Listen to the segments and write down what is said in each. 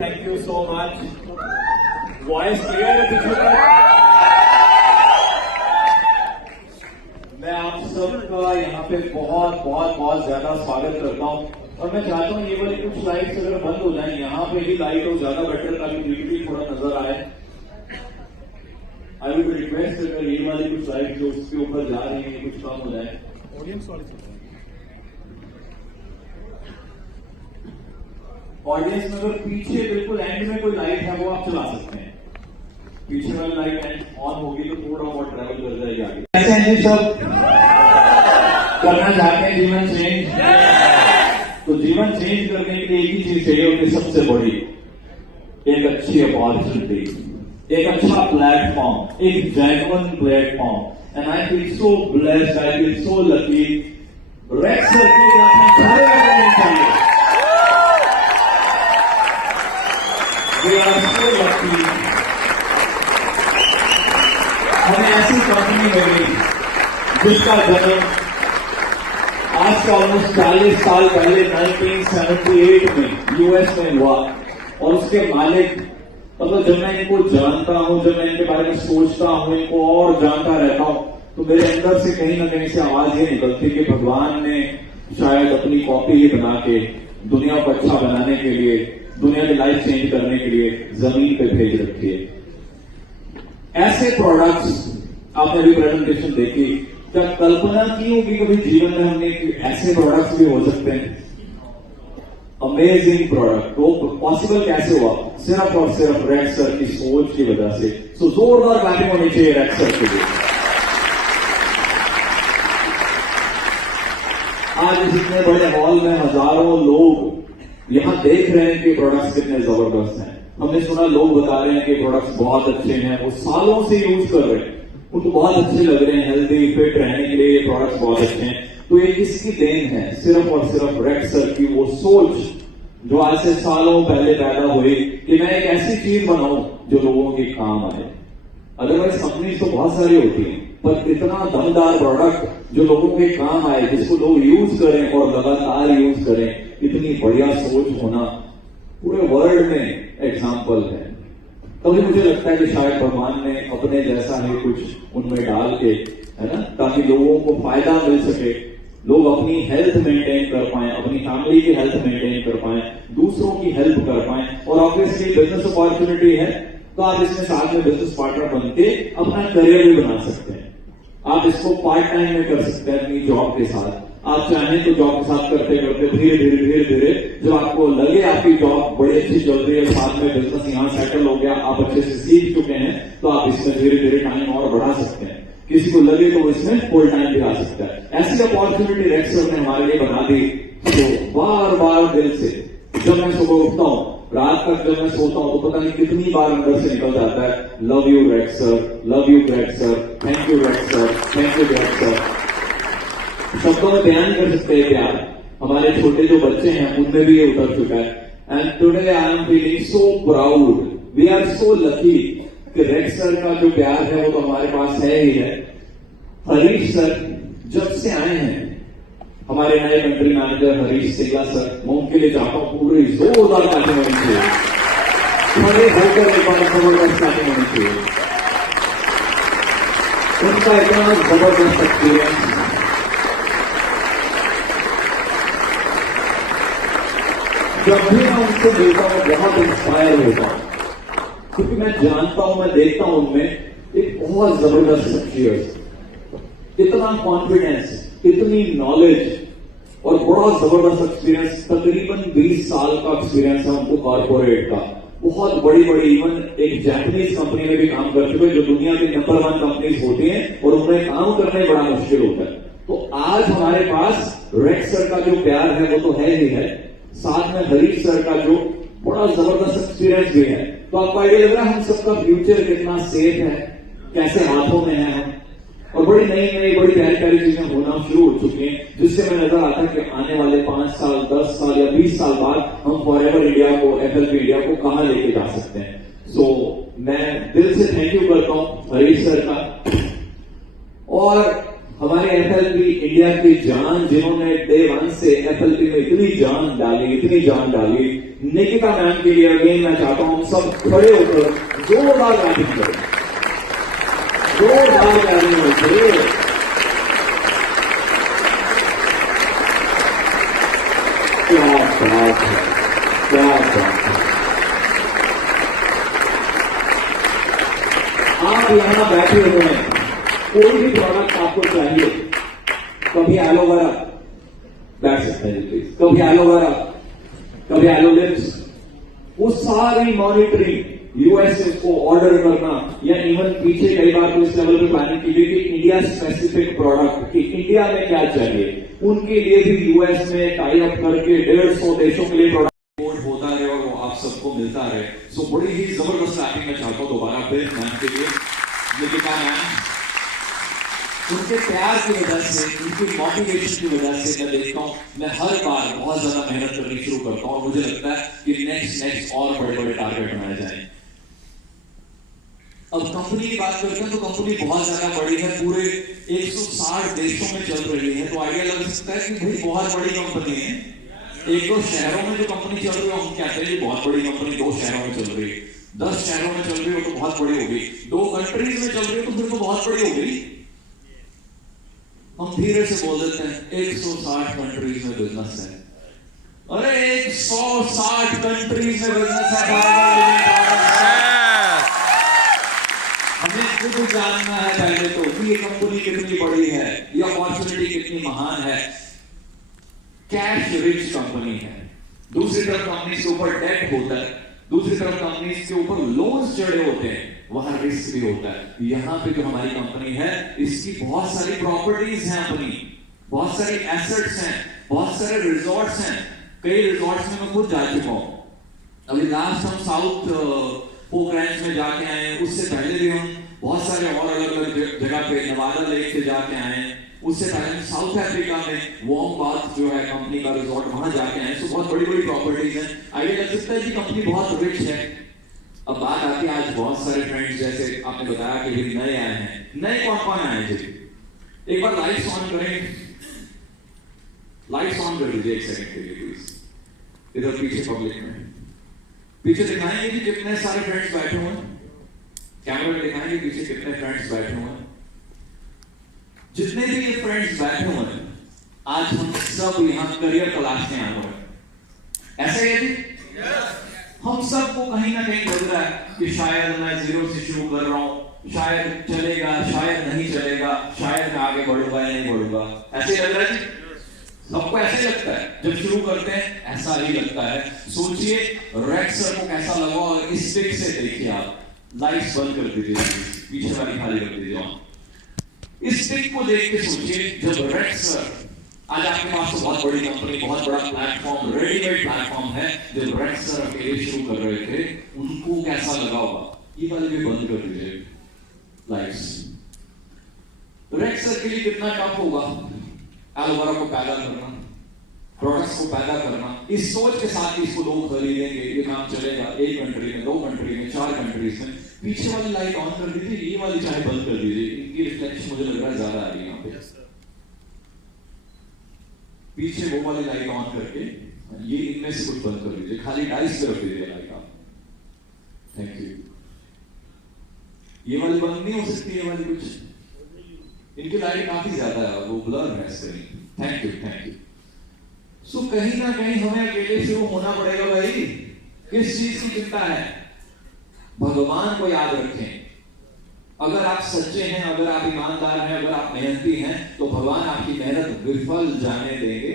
Thank you so much. Voice clear है पीछे तक? मैं आप सबका यहाँ पे बहुत बहुत बहुत ज्यादा स्वागत करता हूँ और मैं चाहता हूँ ये वाली कुछ लाइट्स अगर बंद हो जाए, यहाँ पे ही लाइट हो ज्यादा बेटर, ताकि भी थोड़ा नजर आए। आई वुड रिक्वेस्ट अगर ये वाली कुछ लाइट जो उसके ऊपर जा रही है कुछ कम हो जाए। ऑडियंस वाले ऑडियंस में अगर पीछे बिल्कुल एंड में कोई लाइट है वो आप चला सकते हैं। पीछे वाली लाइट एंड ऑन होगी तो थोड़ा बहुत ट्रैवल कर जाएगी आगे। कैसे हैं जी सब? करना चाहते हैं जीवन चेंज? तो जीवन चेंज करने के लिए एक ही चीज चाहिए होती है, सबसे बड़ी एक अच्छी अपॉर्चुनिटी, एक अच्छा प्लेटफॉर्म, एक genuine platform. And I feel so blessed, I feel so lucky. Rex circle आपने खड़े होने चाहिए। We are so lucky। हमें ऐसी कंपनी मिली जिसका जन्म आज से ऑलमोस्ट 40 साल पहले 1978 में यूएस में हुआ। और उसके मालिक, मतलब जब मैं इनको जानता हूं, जब मैं इनके बारे में सोचता हूं, इनको और जानता रहता हूं, तो मेरे अंदर से कहीं ना कहीं से आवाज ये निकलती कि भगवान ने शायद अपनी कॉपी ही बना के दुनिया को अच्छा बनाने के लिए, दुनिया की लाइफ चेंज करने के लिए जमीन पे भेज रखी है। ऐसे प्रोडक्ट्स आपने भी प्रेजेंटेशन देखी, क्या कल्पना की होगी कभी जीवन में हमने कि ऐसे प्रोडक्ट्स भी हो सकते हैं? Amazing product. तो पॉसिबल कैसे हुआ? सिर्फ और सिर्फ रेड सर की सोच की वजह से। सो जोरदार क्लैपिंग होनी चाहिए रेड सर के लिए। आज इस इतने बड़े हॉल में हजारों लोग यहां देख रहे हैं कि प्रोडक्ट्स कितने जबरदस्त हैं। हमने सुना लोग बता रहे हैं कि प्रोडक्ट्स बहुत अच्छे हैं, वो सालों से यूज कर रहे हैं, उनको बहुत अच्छे लग रहे हैं, हेल्दी फिट रहने के लिए ये प्रोडक्ट्स बहुत अच्छे हैं। तो ये किसकी देन है? सिर्फ और सिर्फ रेक्स सर की वो सोच जो आज से सालों पहले पैदा हुई कि मैं एक ऐसी चीज बनाऊं जो लोगों के काम आए। अदरवाइज कंपनीज तो बहुत सारी होती हैं, पर इतना दमदार प्रोडक्ट जो लोगों के काम आए, जिसको लोग यूज करें और लगातार यूज करें, इतनी बढ़िया सोच होना पूरे वर्ल्ड में एग्जाम्पल है। तभी मुझे लगता है कि शायद भगवान ने अपने जैसा ही कुछ उनमें डाल के, है ना, ताकि लोगों को फायदा मिल सके, लोग अपनी हेल्थ मेंटेन कर पाए, अपनी फैमिली की हेल्थ मेंटेन कर पाए, दूसरों की हेल्प कर पाए। और ऑब्वियसली बिजनेस अपॉर्चुनिटी है तो आप इसमें साथ में बिजनेस पार्टनर बन के अपना करियर भी बना सकते हैं। आप इसको पार्ट टाइम में कर सकते हैं अपनी जॉब के साथ। आप चाहें तो जॉब के साथ करते करते धीरे धीरे जब आपको लगे आपकी जॉब बड़ी अच्छी चल रही है, साथ में बिजनेस यहां सेटल हो गया, आप अच्छे से सीख चुके हैं, तो आप इसमें धीरे धीरे टाइम और बढ़ा सकते हैं। किसी को लगे तो इसमें फुल टाइम भी आ सकता है। ऐसी अपॉर्चुनिटी रेक्स सर ने हमारे लिए बना दी। तो बार बार दिल से जब मैं सुबह उठता हूं, रात तक जब मैं सोता हूं, तो पता नहीं कितनी बार अंदर से निकल जाता है, love you racks sir, love you racks sir, thank you racks sir, thank you racks sir. शब्दों में बयान कर सकते हैं प्यार। हमारे छोटे जो बच्चे हैं उनमें भी ये उतर चुका है। And today I am feeling so proud, we are so lucky कि रेक्स सर का जो प्यार है वो तो हमारे पास है ही है। हरीश सर जब से आए हैं, हमारे नए country manager Harish Singla sir, मैं उनके लिए चाहता हूं पूरी जोरदार क्लैपिंग होनी चाहिए, खड़े होकर एक बार जबरदस्त क्लैपिंग होनी चाहिए। उनका इतना जबरदस्त एक्सपीरियंस, जब भी मैं उनसे मिलता हूं बहुत इंस्पायर होता हूं, क्योंकि मैं जानता हूं, मैं देखता हूं उनमें एक बहुत जबरदस्त शख्सियत, इतना कॉन्फिडेंस, इतनी नॉलेज और बड़ा जबरदस्त एक्सपीरियंस। तकरीबन 20 साल का एक्सपीरियंस है उनको कॉर्पोरेट का। बहुत बड़ी बड़ी, इवन एक जापानीज कंपनी में भी काम कर चुके, जो दुनिया की नंबर 1 कंपनीज होती हैं, और उनमें काम करना बड़ा मुश्किल होता है। तो आज हमारे पास रेक्स सर का जो प्यार है वो तो है ही है, साथ में हरीश सर का जो बड़ा जबरदस्त एक्सपीरियंस भी है। तो आपको आइडिया लग रहा है हम सबका फ्यूचर कितना सेफ है, कैसे हाथों में है हम, और बड़ी नई नई बड़ी प्यारी प्यारी चीजें होना शुरू हो चुकी हैं, जिससे हमें नजर आता है कि आने वाले 5 साल, 10 साल या 20 साल बाद हम फॉरएवर इंडिया को, एफएलपी इंडिया को कहां लेके जा सकते हैं। सो मैं दिल से थैंक यू करता हूं हरीश सर का। और हमारे एफएलपी इंडिया की जान, जिन्होंने डे वन से एफएलपी में इतनी जान डाली, निकिता मैम के लिए अगेन मैं चाहता हूं हम सब खड़े होकर जोरदार क्लैपिंग करें, जोरदार क्लैपिंग होकर। क्या बात है, क्या बात है। आप यहां बैठे हुए हैं, कोई भी प्रोडक्ट आपको चाहिए, कभी एलोवेरा बैठ सकते हैं प्लीज, कभी एलोवेरा, कभी एलोलिप्स, वो सारी मॉनिटरिंग यूएसए को ऑर्डर करना, या इवन पीछे कई बार तो इस लेवल पे प्लानिंग की गई कि इंडिया स्पेसिफिक प्रोडक्ट कि इंडिया में क्या चाहिए, उनके लिए भी यूएस में टाई अप करके 150 देशों के लिए प्रोडक्ट होता रहे और वो आप सबको मिलता रहे। सो बड़ी ही जबरदस्त एक्टिंग मैं चाहता हूं दोबारा फिर मैम के लिए, निकिता मैम, उनके प्यार की वजह से, उनकी मोटिवेशन की वजह से मैं देखता हूं, मैं हर बार बहुत ज्यादा मेहनत करनी शुरू करता हूं और मुझे लगता है कि नेक्स्ट और बड़े बड़े टारगेट बनाए जाएं। अब कंपनी की बात करते हैं तो कंपनी बहुत ज्यादा बड़ी है, पूरे 160 देशों में चल रही है, तो आइडिया लग सकता है कि भाई बहुत बड़ी कंपनी है। एक दो शहरों में जो कंपनी चल रही है हम कहते हैं बहुत बड़ी कंपनी 2 शहरों में चल रही है, 10 शहरों में चल रही हो तो बहुत बड़ी हो गई, 2 कंट्रीज में चल रही हो तो फिर तो बहुत बड़ी हो गई। हम धीरे से बोल देते हैं 160 कंट्रीज में बिजनेस है, अरे 160 कंट्रीज में बिजनेस है। हमें खुद जानना है पहले तो कि ये कंपनी कितनी बड़ी है, ये अपॉर्चुनिटी कितनी महान है। कैश रिच कंपनी है, दूसरी तरफ कंपनी के ऊपर डेट होता है, दूसरी तरफ कंपनी के ऊपर लोन्स चढ़े होते हैं, वहां रिस्क भी होता है। यहां पे जो हमारी कंपनी है इसकी बहुत सारी प्रॉपर्टीज हैं, अपनी बहुत सारी एसेट्स हैं, बहुत सारे रिजॉर्ट्स हैं, कई रिजॉर्ट्स में मैं खुद जा चुका हूं। अभी लास्ट हम साउथ पोक रैंच में जाके आए, उससे पहले भी हम बहुत सारे और अलग अलग जगह पे नवादा लेक से जाके आए, उससे पहले हम साउथ अफ्रीका में वॉम्बाथ जो है कंपनी का रिजॉर्ट, वहां जाके आए। तो बहुत बड़ी बड़ी प्रॉपर्टीज हैं, आइडिया लग सकता है कि कंपनी बहुत रिच है। अब बात आती है, आज बहुत सारे फ्रेंड्स जैसे आपने बताया कि भी नए आए हैं, नए कौन आए जी, एक बार लाइट्स ऑन करें, लाइट्स ऑन कर दीजिए एक सेकंड के लिए प्लीज। इधर पीछे पब्लिक में पीछे दिखाएंगे कि कितने सारे फ्रेंड्स बैठे हुए हैं, कैमरा में दिखाएंगे पीछे कितने फ्रेंड्स बैठे हुए हैं। जितने भी ये फ्रेंड्स बैठे हुए हैं, आज हम सब यहां करियर तलाशने आए हुए हैं, ऐसे है जी? हम सबको कहीं ना कहीं लग रहा है कि शायद मैं 0 से शुरू कर रहा हूं, शायद चलेगा, शायद नहीं चलेगा, शायद मैं आगे बढ़ूंगा या नहीं बढ़ूंगा, ऐसे लग रहा है जी? सबको ऐसे लगता है, जब शुरू करते हैं ऐसा ही लगता है। सोचिए रेक्स सर को कैसा लगा, और इस पिक से देखिए आप, लाइट्स बंद कर दीजिए, पीछे वाली खाली कर दीजिए। इस पिक को देख के सोचिए, जब रेक्स सर, आज आपके पास तो बहुत बड़ी कंपनी, बहुत बड़ा प्लेटफॉर्म, रेडीमेड प्लेटफॉर्म है, जब रेक्स सर अकेले शुरू कर रहे थे उनको कैसा लगा होगा। ये वाली भी बंद कर दीजिए लाइट्स। रेक्स सर के लिए कितना टफ होगा एलोवेरा को पैदा करना, प्रोडक्ट्स को पैदा करना, इस सोच के साथ इसको लोग खरीदेंगे, ये काम चलेगा 1 कंट्री में, 2 कंट्री में, 4 कंट्रीज में। पीछे वाली लाइट ऑन कर दीजिए, ये वाली चाहे बंद कर दीजिए, इनकी रिफ्लेक्शन मुझे लग रहा है ज्यादा आ रही है यहाँ पे। पीछे वो वाली लाइट ऑन करके ये इनमें से कुछ बंद कर दीजिए, खाली डाइस पे रख दीजिए लाइट आप। Thank you. ये वाली बंद नहीं हो सकती, ये वाली कुछ, इनकी लाइट काफी ज्यादा है, वो ब्लर है screen. Thank you, thank you. So कहीं ना कहीं हमें अकेले शुरू होना पड़ेगा भाई। किस चीज की चिंता है? भगवान को याद रखें। अगर आप सच्चे हैं, अगर आप ईमानदार हैं, अगर आप मेहनती हैं, तो भगवान आपकी मेहनत विफल जाने देंगे।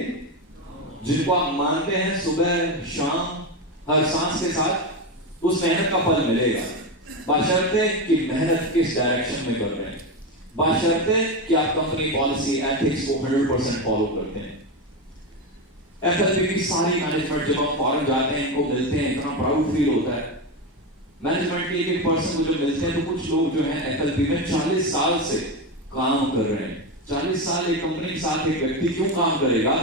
जिनको आप मानते हैं सुबह शाम हर सांस के साथ, उस मेहनत का फल मिलेगा, बशर्ते कि मेहनत किस डायरेक्शन में कर रहे हैं, बशर्ते कि आप कंपनी पॉलिसी एथिक्स को 100% फॉलो करते हैं। एफएलपी की सारी मैनेजमेंट जब हम फॉरेन जाते हैं, इनको मिलते हैं, इतना प्राउड फील होता है। मैनेजमेंट के एक पर्सन को जो मिलते हैं, तो कुछ लोग जो हैं एफएलपी में 40 साल से काम कर रहे हैं। 40 साल एक कंपनी के साथ एक व्यक्ति क्यों काम करेगा?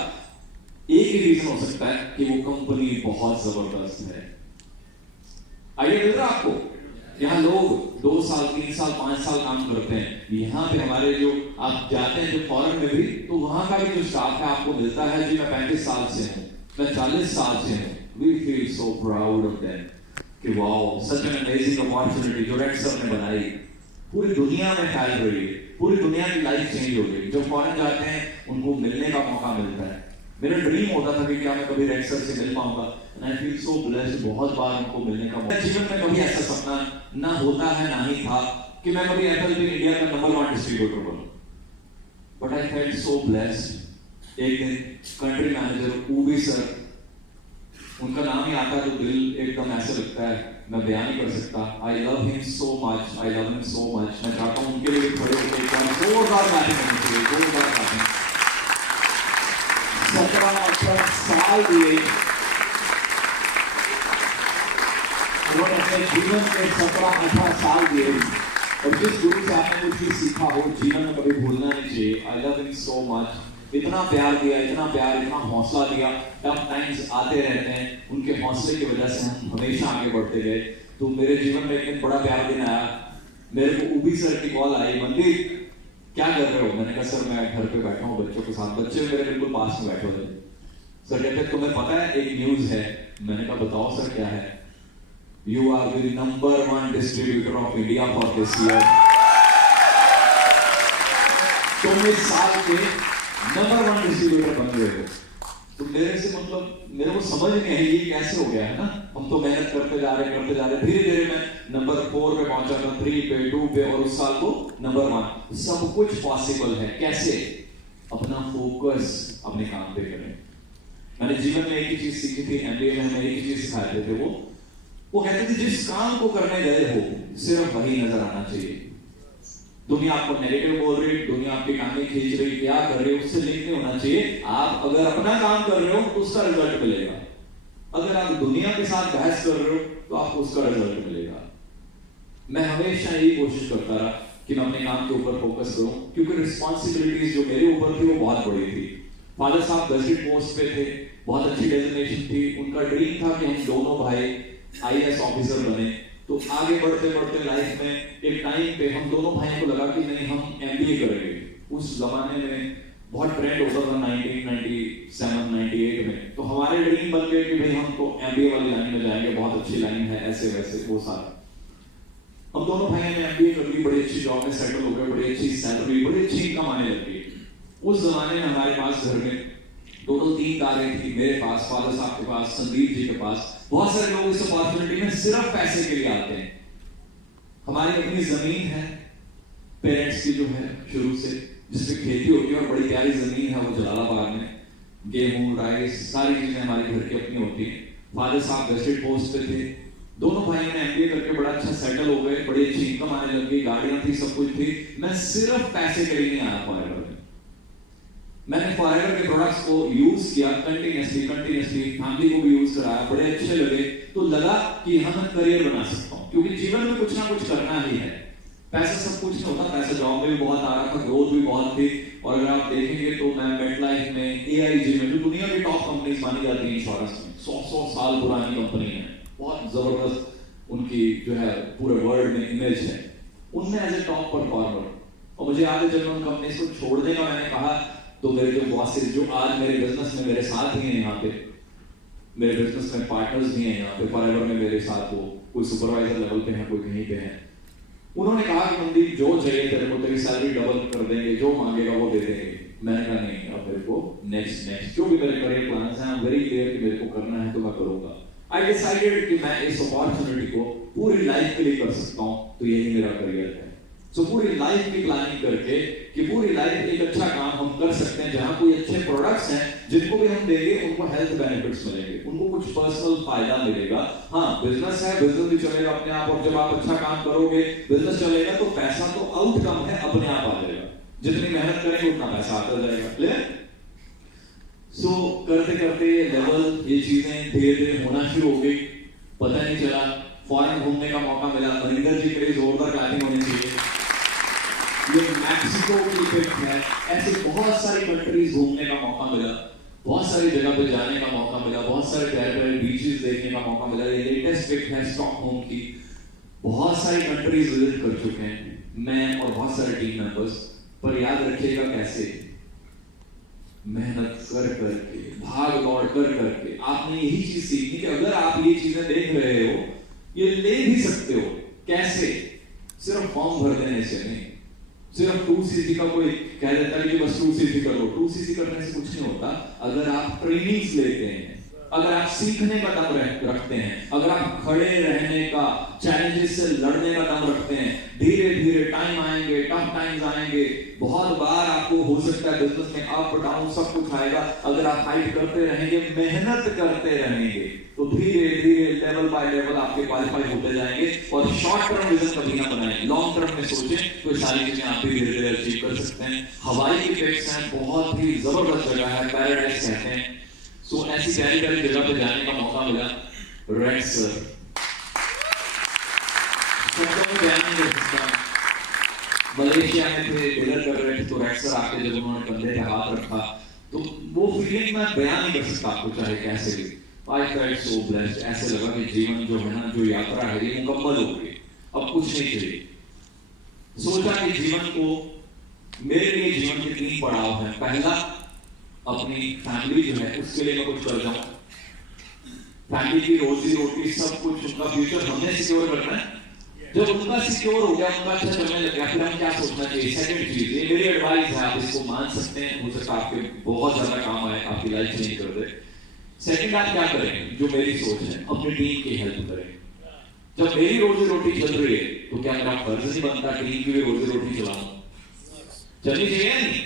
एक ही रीजन हो सकता है कि वो कंपनी बहुत जबरदस्त है। आइए मिल रहा आपको? यहाँ लोग 2 साल 3 साल 5 साल काम करते हैं। यहाँ पे हमारे जो आप जाते हैं जो फॉरेन में भी, तो वहां का भी जो स्टाफ है आपको मिलता है जी मैं 35 साल से हूँ, मैं 40 साल से हूँ। We feel so proud of them कि wow such an amazing opportunity जो रेड सर ने बनाई, पूरी दुनिया में फैल रही है, पूरी दुनिया की लाइफ चेंज हो गई। जो फॉरेन जाते हैं उनको मिलने का मौका मिलता है। मेरा ड्रीम होता था कि क्या मैं कभी रेड सर से मिल पाऊंगा, and I feel so blessed, बहुत बार उनको मिलने का मौका। जीवन में कभी ऐसा सपना ना होता है ना ही था कि मैं कभी एप्पल पे इंडिया का नंबर 1 डिस्ट्रीब्यूटर बनूं, but I felt so blessed. एक दिन कंट्री मैनेजर ऊबी सर, उनका नाम ही आता है तो दिल एकदम ऐसे लगता है, मैं बयान नहीं कर सकता। I love him so much, I love him so much. मैं चाहता हूं उनके लिए खड़े होकर एक बार जोरदार बातें करनी चाहिए, जोरदार बातें। 17-18 साल दिए उन्होंने अपने जीवन के 17-18 साल दिए, और जिस गुरु से आपने कुछ भी सीखा हो जीवन में कभी भूलना नहीं चाहिए। I love him so much. इतना प्यार दिया, इतना प्यार, इतना हौसला दिया। टफ टाइम्स आते रहते हैं, उनके हौसले की वजह से हम हमेशा आगे बढ़ते गए। तो मेरे जीवन में एक बड़ा प्यार दिन आया, मेरे को ऊबी सर की कॉल आई, मनदीप क्या कर रहे हो? मैंने कहा सर मैं घर पे बैठा हूँ बच्चों के साथ। बच्चे मेरे बिल्कुल पास में बैठे हुए। सर कहते तुम्हें पता है एक न्यूज है? मैंने कहा बताओ सर क्या है? You are the number 1 distributor of India for this year. तुम इस साल के नंबर 1 डिस्ट्रीब्यूटर बन गए हो। तो मेरे से मतलब मेरे को समझ नहीं आई ये कैसे हो गया है ना। हम तो मेहनत करते जा रहे, धीरे धीरे मैं नंबर 4 पे पहुंचा था, 3 पे, 2 पे, और उस साल को नंबर 1। सब कुछ पॉसिबल है। कैसे? अपना फोकस अपने काम पे करें। मैंने जीवन में एक ही चीज सीखी थी, एमबीए में हमें एक ही चीज सिखाते थे, वो कहते थे जिस काम को करने गए हो सिर्फ वही नजर आना चाहिए। दुनिया आपको नेगेटिव बोल रही है, दुनिया आपकी टांगें खींच रही, क्या कर रहे हो उससे लिंक नहीं होना चाहिए। आप अगर अपना काम कर रहे हो तो उसका रिजल्ट मिलेगा। अगर आप दुनिया के साथ बहस कर रहे हो तो आपको उसका रिजल्ट मिलेगा। मैं हमेशा यही कोशिश करता रहा कि मैं अपने काम के ऊपर फोकस करूं, क्योंकि रिस्पॉन्सिबिलिटीज जो मेरे ऊपर थी वो बहुत बड़ी थी। फादर साहब गजेट पोस्ट पे थे, बहुत अच्छी डेजिग्नेशन थी। उनका ड्रीम था कि हम दोनों भाई आईएएस ऑफिसर बने। तो आगे बढ़ते बढ़ते लाइफ में एक टाइम पे हम दोनों भाइयों को लगा कि नहीं हम एमबीए करेंगे। उस जमाने में बहुत ट्रेंड होता था 1997-98 में। तो हमारे ड्रीम बन गए कि भाई हम तो एमबीए वाली लाइन में जाएंगे, बहुत अच्छी लाइन है, ऐसे वैसे वो सारा। हम दोनों भाइयों ने एमबीए कर ली, बड़ी अच्छी जॉब में सेटल हो गए, बड़ी अच्छी सैलरी, बड़ी अच्छी इनकम आने लगी। उस जमाने में हमारे पास घर में 2-3 कारें थी, मेरे पास, फादर साहब के पास, संदीप जी के पास। बहुत सारे लोग इस अपॉर्चुनिटी में सिर्फ पैसे के लिए आते हैं। हमारी अपनी जमीन है पेरेंट्स की जो है शुरू से, जिसपे खेती होती है, और बड़ी प्यारी जमीन है वो जलालाबाद में। गेहूं, राइस, सारी चीजें हमारे घर की अपनी होती है। फादर साहब गजेट पोस्ट पे थे। दोनों भाइयों ने एमबीए करके बड़ा अच्छा सेटल हो गए, बड़ी अच्छी इनकम आने लगी, गाड़ियां थी, सब कुछ थी। मैं सिर्फ पैसे के लिए नहीं आया फॉरएवर में। मैंने फॉरएवर के प्रोडक्ट्स को यूज किया कंटिन्यूअसली, फैमिली को भी यूज कराया, बड़े अच्छे लगे। तो लगा कि यहां मैं करियर बना सकता हूं, क्योंकि जीवन में कुछ ना कुछ करना ही है। पैसा सब कुछ नहीं होता, पैसा जॉब में भी बहुत आ रहा था, ग्रोथ भी बहुत थी। और अगर आप देखेंगे तो मैं मेटलाइफ में, एआईजी में, जो दुनिया की टॉप कंपनीज मानी जाती है इंश्योरेंस में, 100 साल पुरानी कंपनी है, बहुत जबरदस्त उनकी जो है पूरे वर्ल्ड में इमेज है, उनमें एज ए टॉप परफॉर्मर। और मुझे याद है जब मैं उन कंपनीज को छोड़ने का मैंने कहा, तो मेरे जो बॉसेस जो आज मेरे बिजनेस में मेरे साथ ही हैं, यहाँ पे मेरे बिजनेस में पार्टनर्स भी हैं, यहाँ पे फॉरएवर में मेरे साथ, वो कोई सुपरवाइजर लेवल पे हैं, कोई कहीं पे हैं। उन्होंने कहा कि मनदीप जो चाहिए तेरे को, तेरी सैलरी डबल कर देंगे, जो मांगेगा वो दे देंगे। मैंने कहा नहीं, अब मेरे को नेक्स्ट जो भी मेरे करियर प्लान्स हैं, आई एम वेरी क्लियर कि मेरे को करना है तो मैं करूंगा। आई डिसाइडेड कि मैं इस अपॉर्चुनिटी को पूरी लाइफ के लिए कर सकता हूं, तो यही मेरा करियर है। सो पूरी लाइफ की प्लानिंग करके कि पूरी लाइफ एक अच्छा काम हम कर सकते हैं, जहां कोई अच्छे प्रोडक्ट्स हैं जिनको भी हम देंगे उनको हेल्थ बेनिफिट्स मिलेंगे, उनको कुछ पर्सनल फायदा मिलेगा। हाँ, बिजनेस है, बिजनेस भी चलेगा अपने आप, और जब आप अच्छा काम करोगे, बिजनेस चलेगा, तो पैसा तो आउटकम है, अपने आप आ जाएगा। जितनी मेहनत करेंगे उतना पैसा आता जाएगा। क्लियर? सो करते करते लेवल ये चीजें धीरे धीरे होना शुरू हो गई। पता नहीं चला, फॉरेन घूमने का मौका मिला। मनिंदर जी के लिए जोरदार क्लैपिंग होनी चाहिए। ये मैक्सिको की इफेक्ट है। ऐसे बहुत सारी कंट्रीज घूमने का मौका मिला, बहुत सारी जगह पे जाने का मौका मिला, बहुत सारे प्यारे प्यारे बीचेस देखने का मौका मिला। ये लेटेस्ट पिक है स्टॉकहोम की। बहुत सारी कंट्रीज विजिट कर चुके हैं मैं और बहुत सारे टीम मेंबर्स, पर याद रखिएगा कैसे, मेहनत कर करके, भाग दौड़ कर करके। आपने यही चीज सीखी कि अगर आप ये चीजें देख रहे हो, ये ले भी सकते हो। कैसे? सिर्फ फॉर्म भर देने से नहीं, सिर्फ 2cc का कोई कह देता है कि बस 2cc करो। 2cc करने से कुछ नहीं होता। अगर आप ट्रेनिंग्स लेते हैं, अगर आप सीखने का दम रखते हैं, अगर आप खड़े रहने का, चैलेंजेस से लड़ने का दम रखते हैं, धीरे धीरे टाइम आएंगे, टफ टाइम्स आएंगे। बहुत बार आपको हो सकता है बिजनेस में अप डाउन सब कुछ आएगा। अगर आप फाइट करते रहेंगे, मेहनत करते रहेंगे, तो धीरे धीरे लेवल बाय लेवल आपके क्वालिफाई होते जाएंगे। और शॉर्ट टर्म विजन कभी ना बनाएं, लॉन्ग टर्म में सोचें, तो सारी चीजें आप भी धीरे धीरे अचीव कर सकते हैं। हवाई की ट्रिप्स हैं, बहुत ही जबरदस्त जगह है, पैराडाइज कहते हैं। सो ऐसी प्यारी प्यारी जगह पे जाने का मौका मिला। रेड सर मलेशिया में थे, डिनर कर रहे थे, तो रेड सर आके जब उन्होंने कंधे पे हाथ रखा, तो वो फीलिंग मैं बयान नहीं कर सकता आपको, चाहे कैसे भी। आई फेल्ट सो ब्लेस्ड। ऐसे लगा कि जीवन जो है ना, जो यात्रा है, ये मुकम्मल हो गई, अब कुछ नहीं चाहिए। सोचा कि जीवन को, मेरे लिए जीवन के 3 पड़ाव हैं। पहला, अपनी फैमिली जो है उसके लिए मैं कुछ कर जाऊं, फैमिली की रोजी रोटी सब कुछ, उनका फ्यूचर हमने सिक्योर करना है। जब उनका सिक्योर हो गया, उनका अच्छा चलने लग गया, फिर हम क्या सोचना चाहिए? सेकंड चीज, ये मेरी एडवाइस है, आप इसको मान सकते हैं, हो सकता है आपके बहुत ज्यादा काम आए, आपकी लाइफ चेंज कर दे। सेकंड, आप क्या करें? जो मेरी सोच है, अपनी टीम की हेल्प करें। जब मेरी रोजी रोटी चल रही है, तो क्या मेरा फर्ज नहीं बनता टीम की भी रोजी रोटी चलाऊं? चलनी चाहिए नहीं?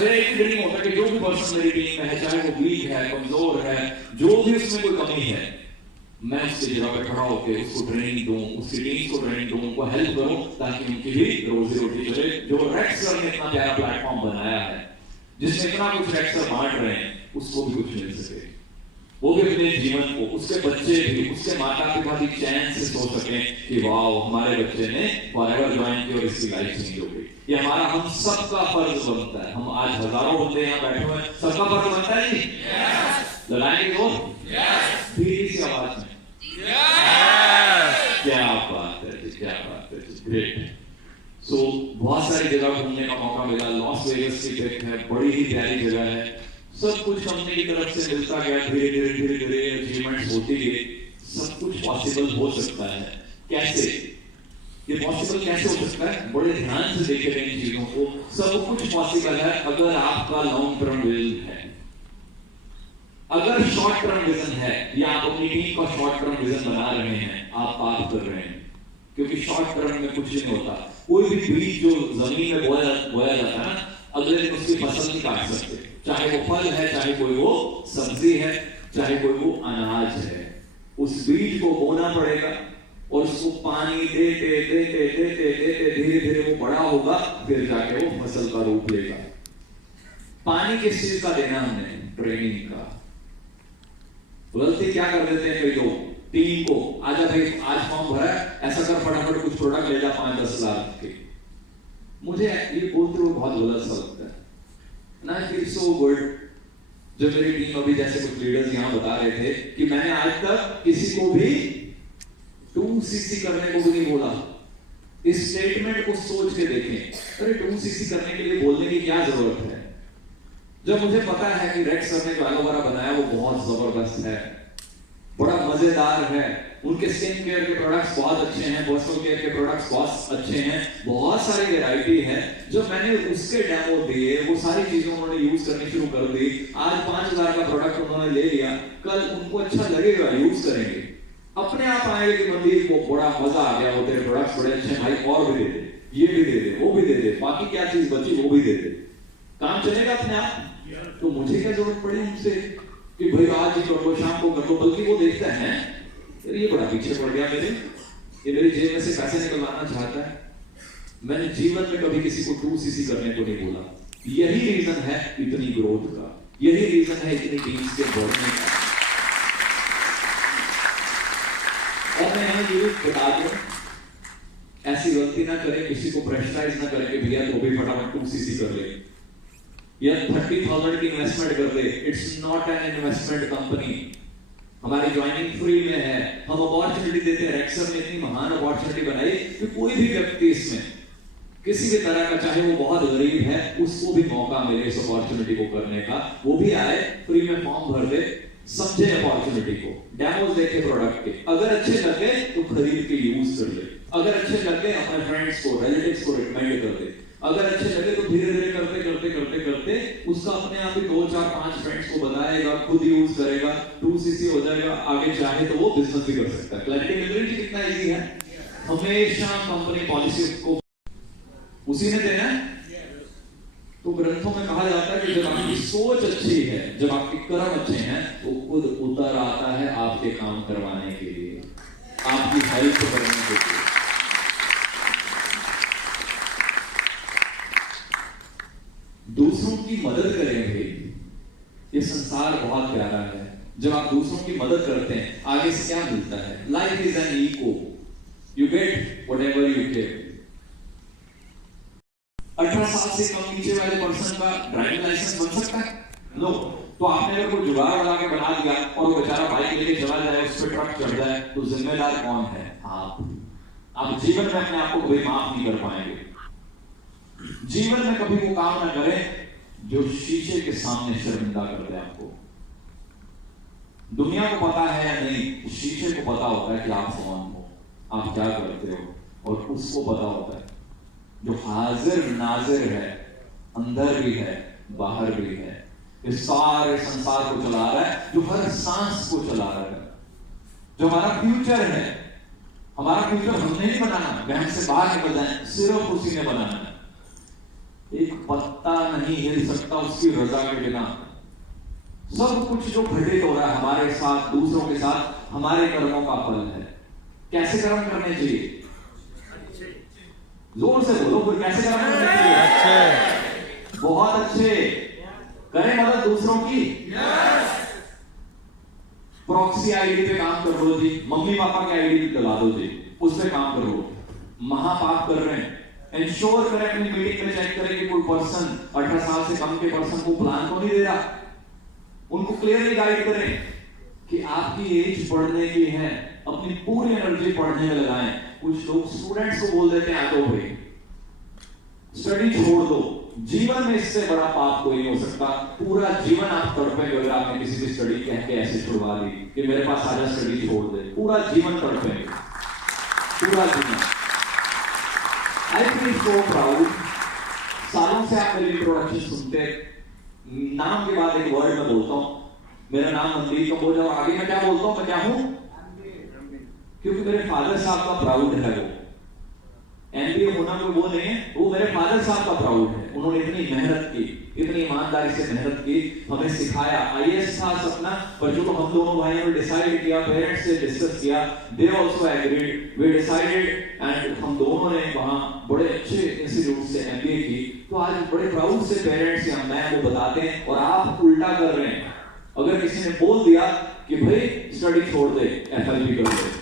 मेरा एक ड्रीम होता है कि जो भी पर्सन मेरी टीम में है, चाहे वो वीक है, कमजोर है, जो भी उसमें कोई कमी है, मैं उसकी जगह पे खड़ा होकर उसको ट्रेनिंग दूं, उसकी टीम को ट्रेनिंग दूं, उनको हेल्प करूं, ताकि उनकी भी रोजी रोटी चले। जो रेड सर ने इतना प्यारा प्लेटफॉर्म बनाया है, जिसमें इतना कुछ रेड सर बांट रहे हैं, उसको भी कुछ मिल सके, वो भी अपने जीवन को, उसके बच्चे भी, उसके माता पिता भी चैन से सोच सकें कि वाह, हमारे बच्चे ने फॉरएवर ज्वाइन किया और इसकी लाइफ चेंज हो गई। ये हमारा, हम सबका फर्ज बनता है। हम आज हजारों बंदे यहाँ बैठे हुए हैं, सबका फर्ज बनता है नहीं? लड़ाएंगे तो धीरे सी आवाज में, क्या बात है, क्या बात है, ग्रेट। सो बहुत सारी जगह घूमने का मौका मिला। लॉस वेगस की ट्रिप है, बड़ी ही प्यारी जगह है। सब कुछ कंपनी की तरफ से मिलता गया, धीरे धीरे अचीवमेंट्स होती गई। सब कुछ पॉसिबल हो सकता है। कैसे? ये पॉसिबल कैसे हो सकता है? बड़े ध्यान से देखे रहे इन चीजों को। सब कुछ पॉसिबल है अगर आपका लॉन्ग टर्म विजन है। अगर शॉर्ट टर्म विजन है, या आप अपनी टीम का शॉर्ट टर्म विजन बना रहे हैं, आप बात कर रहे हैं, क्योंकि शॉर्ट टर्म में कुछ नहीं होता। कोई भी बीज जो जमीन में बोया जाता है ना, अगले दिन उसकी फसल नहीं काट सकते, चाहे वो फल है, चाहे कोई वो सब्जी है, चाहे कोई वो अनाज है। उस बीज को बोना पड़ेगा और उसको पानी देते देते देते देते धीरे धीरे वो बड़ा होगा, फिर जाके वो फसल का रूप लेगा। पानी किस चीज का देना हमने? ट्रेनिंग का। गलती क्या कर देते हैं कई लोग? टीम को आजा भाई, आज फॉर्म भरा है, ऐसा कर, फटाफट कुछ प्रोडक्ट ले जा 5-10 लाख के। मुझे ये बोलते हुए बहुत गलत सा लगता है ना। आई फील सो गुड जब मेरी टीम, अभी जैसे कुछ लीडर्स यहाँ बता रहे थे कि मैंने आज तक किसी को भी 2cc करने को भी नहीं बोला। इस स्टेटमेंट को सोच के देखें, अरे 2cc करने के लिए बोलने की क्या जरूरत है? जब मुझे पता है कि रेड सर ने जो एलोवेरा बनाया वो बहुत जबरदस्त है, बड़ा मजेदार है, उनके स्किन केयर के प्रोडक्ट्स बहुत अच्छे हैं, पर्सनल केयर के प्रोडक्ट्स बहुत अच्छे हैं, बहुत सारी वैरायटी है। जब मैंने उसके डेमो दिए, वो सारी चीजें उन्होंने यूज करनी शुरू कर दी। आज 5000 का प्रोडक्ट उन्होंने ले लिया, कल उनको अच्छा लगेगा, यूज करेंगे, अपने आप आएंगे कि मंदिर को बड़ा मजा आ गया, वो तेरे प्रोडक्ट्स बड़े अच्छे भाई, और भी दे दे, ये भी दे दे, वो भी दे दे, बाकी क्या चीज बची वो भी दे दे, काम चलेगा अपने आप। तो मुझे क्या जरूरत पड़ी उनसे कि भाई आज ही कर लो, शाम को कर लो, बल्कि वो देखते हैं ये बड़ा पीछे पड़ गया मेरे, ये मेरी जेब में से पैसे निकलवाना चाहता है। मैंने जीवन में कभी किसी को 2cc करने को नहीं बोला। यही रीजन है इतनी ग्रोथ का, यही रीजन है इतनी टीम्स के बढ़ने का। और मैं यहाँ ये बता दूं, ऐसी गलती ना करें, किसी को प्रेशराइज ना करें कि भैया तो भी फटाफट 2cc कर ले या 30,000 की इन्वेस्टमेंट कर दे। It's not an investment company. हमारी ज्वाइनिंग फ्री में है, हम अपॉर्चुनिटी देते हैं। रेक्सर ने इतनी महान अपॉर्चुनिटी बनाई कि कोई भी व्यक्ति इसमें किसी भी तरह का, चाहे वो बहुत गरीब है, उसको भी मौका मिले इस अपॉर्चुनिटी को करने का। वो भी आए, फ्री में फॉर्म भर दे, समझे अपॉर्चुनिटी को, डेमोस देखे प्रोडक्ट के, अगर अच्छे लगे तो खरीद के यूज कर ले, अगर अच्छे लगे अपने फ्रेंड्स को, रिलेटिव्स को रिकमेंड कर दे, अगर अच्छे लगे तो धीरे धीरे करते करते करते करते उसका अपने आप ही 2 4 5 फ्रेंड्स को बताएगा, खुद यूज करेगा, 2cc हो जाएगा, आगे चाहे तो वो बिजनेस भी कर सकता है। क्लैरिटी मिल रही है कितना इजी है? हमेशा कंपनी पॉलिसी को उसी ने देना है। तो ग्रंथों में कहा जाता है कि जब आपकी सोच अच्छी है, जब आपके कर्म अच्छे हैं, तो खुद उतर आता है आपके काम करवाने के लिए, आपकी हेल्प करने के लिए। दूसरों की मदद करेंगे, ये संसार बहुत प्यारा है। जब आप दूसरों की मदद करते हैं, आगे से क्या मिलता है? Life is an echo, you get whatever you give. 18 साल से कम नीचे वाले पर्सन का ड्राइविंग लाइसेंस बन सकता है? नो। तो आपने अगर कोई जुगाड़ लगा के बना दिया और वो बेचारा बाइक लेके चला जाए, उस पर ट्रक चढ़ जाए, तो जिम्मेदार कौन है? आप जीवन में अपने आप को कभी माफ नहीं कर पाएंगे। जीवन में कभी वो काम ना करें जो शीशे के सामने शर्मिंदा कर दे आपको। दुनिया को पता है या नहीं, शीशे को पता होता है कि आप कौन हो, आप क्या करते हो, और उसको पता होता है जो हाजिर नाजिर है, अंदर भी है बाहर भी है, इस सारे संसार को चला रहा है, जो हर सांस को चला रहा है, जो हमारा फ्यूचर है। हमारा फ्यूचर हमने नहीं बनाना, वहम से बाहर निकल जाए, सिर्फ उसी ने बनाना है। एक पत्ता नहीं हिल सकता उसकी रजा के बिना। सब कुछ जो घटित हो रहा है हमारे साथ, दूसरों के साथ, हमारे कर्मों का फल है। कैसे कर्म करने चाहिए? जोर से बोलो, कोई कैसे कर्म करने चाहिए? अच्छे, बहुत अच्छे। करें मदद दूसरों की। प्रॉक्सी आईडी पे काम कर लो जी, मम्मी पापा की आईडी पे लगा दो जी, उस पे काम कर लो। महापाप कर रहे हैं, इंश्योर करें, अपनी मीटिंग में चेक करें कि कोई पर्सन 18 साल से कम के पर्सन को प्लान तो नहीं दे रहा। उनको क्लियरली गाइड करें कि आपकी एज पढ़ने की है, अपनी पूरी एनर्जी पढ़ने में लगाएं। कुछ लोग स्टूडेंट्स को बोल देते हैं, आ जाओ भाई स्टडी छोड़ दो। जीवन में इससे बड़ा पाप कोई नहीं हो सकता। पूरा जीवन आप तड़पेंगे अगर आपने किसी की स्टडी कह के ऐसे छुड़वा दी कि मेरे पास आजा स्टडी छोड़ दे। पूरा जीवन तड़पेंगे, पूरा जीवन। आई फील सो प्राउड। सालों से आप मेरी इंट्रोडक्शन सुनते, नाम के बाद एक वर्ड में बोलता हूं, मेरा नाम मनदीप कंबोज, और आगे मैं क्या बोलता हूं, मैं क्या हूं? क्योंकि मेरे फादर साहब का प्राउड है वो। एमबीए होना कोई वो नहीं है, वो मेरे फादर साहब का प्राउड है। उन्होंने इतनी मेहनत की, इतनी ईमानदारी से मेहनत की, हमें सिखाया। आईएएस था सपना, पर जो हम दोनों भाइयों ने डिसाइड किया, पेरेंट्स से डिस्कस किया, they also agreed, we decided, and हम दोनों ने वहां बड़े अच्छे इंस्टीट्यूट से एमबीए की। तो आज बड़े प्राउड से पेरेंट्स या मैं वो बताते हैं, और आप उल्टा कर रहे हैं। अगर किसी ने बोल दिया कि भाई स्टडी छोड़ दे, एफएलबी कर दे,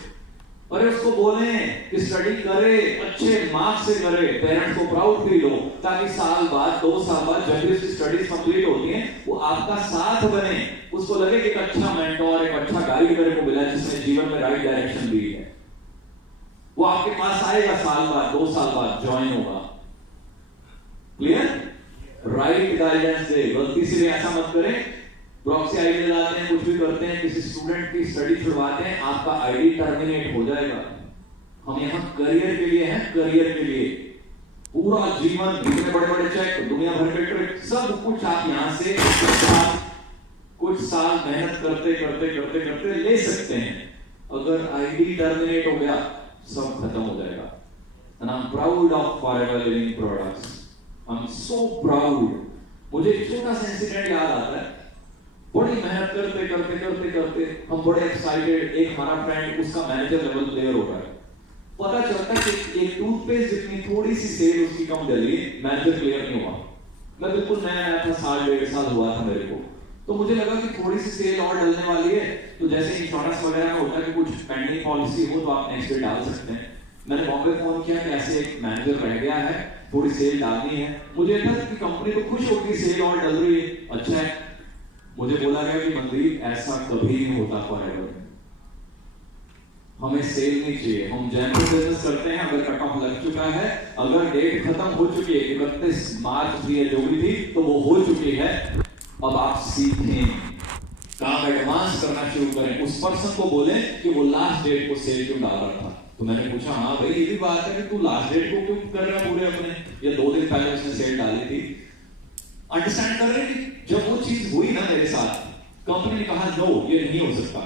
अरे उसको बोले कि स्टडी करे, अच्छे मार्क्स से करे, पेरेंट्स को प्राउड फील हो, ताकि साल बाद 2 साल बाद जब भी उसकी स्टडीज कंप्लीट होती हैं, वो आपका साथ बने, उसको लगे कि एक अच्छा मेंटोर, एक अच्छा गाइड मेरे को मिला जिसने जीवन में राइट डायरेक्शन दी है। वो आपके पास आएगा साल बाद, 2 साल बाद ज्वाइन होगा। क्लियर? राइट गाइडेंस दे। गलती से भी ऐसा मत करें, प्रॉक्सी आईडी लगाते हैं, कुछ भी करते हैं, किसी स्टूडेंट की स्टडी छुड़वाते हैं, आपका आईडी टर्मिनेट हो जाएगा। हम यहाँ करियर के लिए हैं, करियर के लिए। पूरा जीवन, इतने बड़े बड़े चेक, दुनिया भर के ट्रिक, सब कुछ आप यहाँ से कुछ साल मेहनत करते करते करते करते ले सकते हैं। अगर आईडी टर्मिनेट हो गया, सब खत्म हो जाएगा। And I'm proud of Forever Living Products. I'm so proud. मुझे एक छोटा सा इंसिडेंट याद आता है। बड़ी मेहनत करते करते करते करते हम बड़े एक्साइटेड, एक हमारा फ्रेंड, उसका मैनेजर लेवल प्लेयर हो रहा है। पता चलता कि एक टूथपेस्ट जितनी थोड़ी सी सेल उसकी कम चली, मैनेजर क्लियर नहीं हुआ। मैं बिल्कुल नया नया था, 1.5 साल हुआ था मेरे को। तो मुझे लगा कि थोड़ी सी सेल और डलने वाली है, तो जैसे इंश्योरेंस वगैरह में होता है कि कुछ पेंडिंग पॉलिसी हो तो आप नेक्स्ट डे डाल सकते हैं। मैंने बॉम्बे फोन किया कि ऐसे एक मैनेजर रह गया है, थोड़ी सेल डालनी है। मुझे था कि कंपनी तो खुश होगी, सेल और डल रही है, अच्छा है। मुझे बोला गया कि मनदीप ऐसा कभी नहीं होता फॉरएवर, हमें सेल नहीं चाहिए, हम जनरल बिजनेस करते हैं, अगर कट ऑफ लग चुका है, अगर डेट खत्म हो चुकी है 31 मार्च थी जो भी थी तो वो हो चुकी है, अब आप सीखें, काम एडवांस करना शुरू करें। उस पर्सन को बोले कि वो लास्ट डेट को सेल क्यों डाल रहा था, तो मैंने पूछा हाँ भाई ये भी बात है कि तू लास्ट डेट को क्यों कर रहा है पूरे अपने, या 2 दिन पहले उसने सेल डाली थी। अंडरस्टैंड कर रहे हैं? जब वो चीज हुई ना मेरे साथ, कंपनी ने कहा नो ये नहीं हो सकता,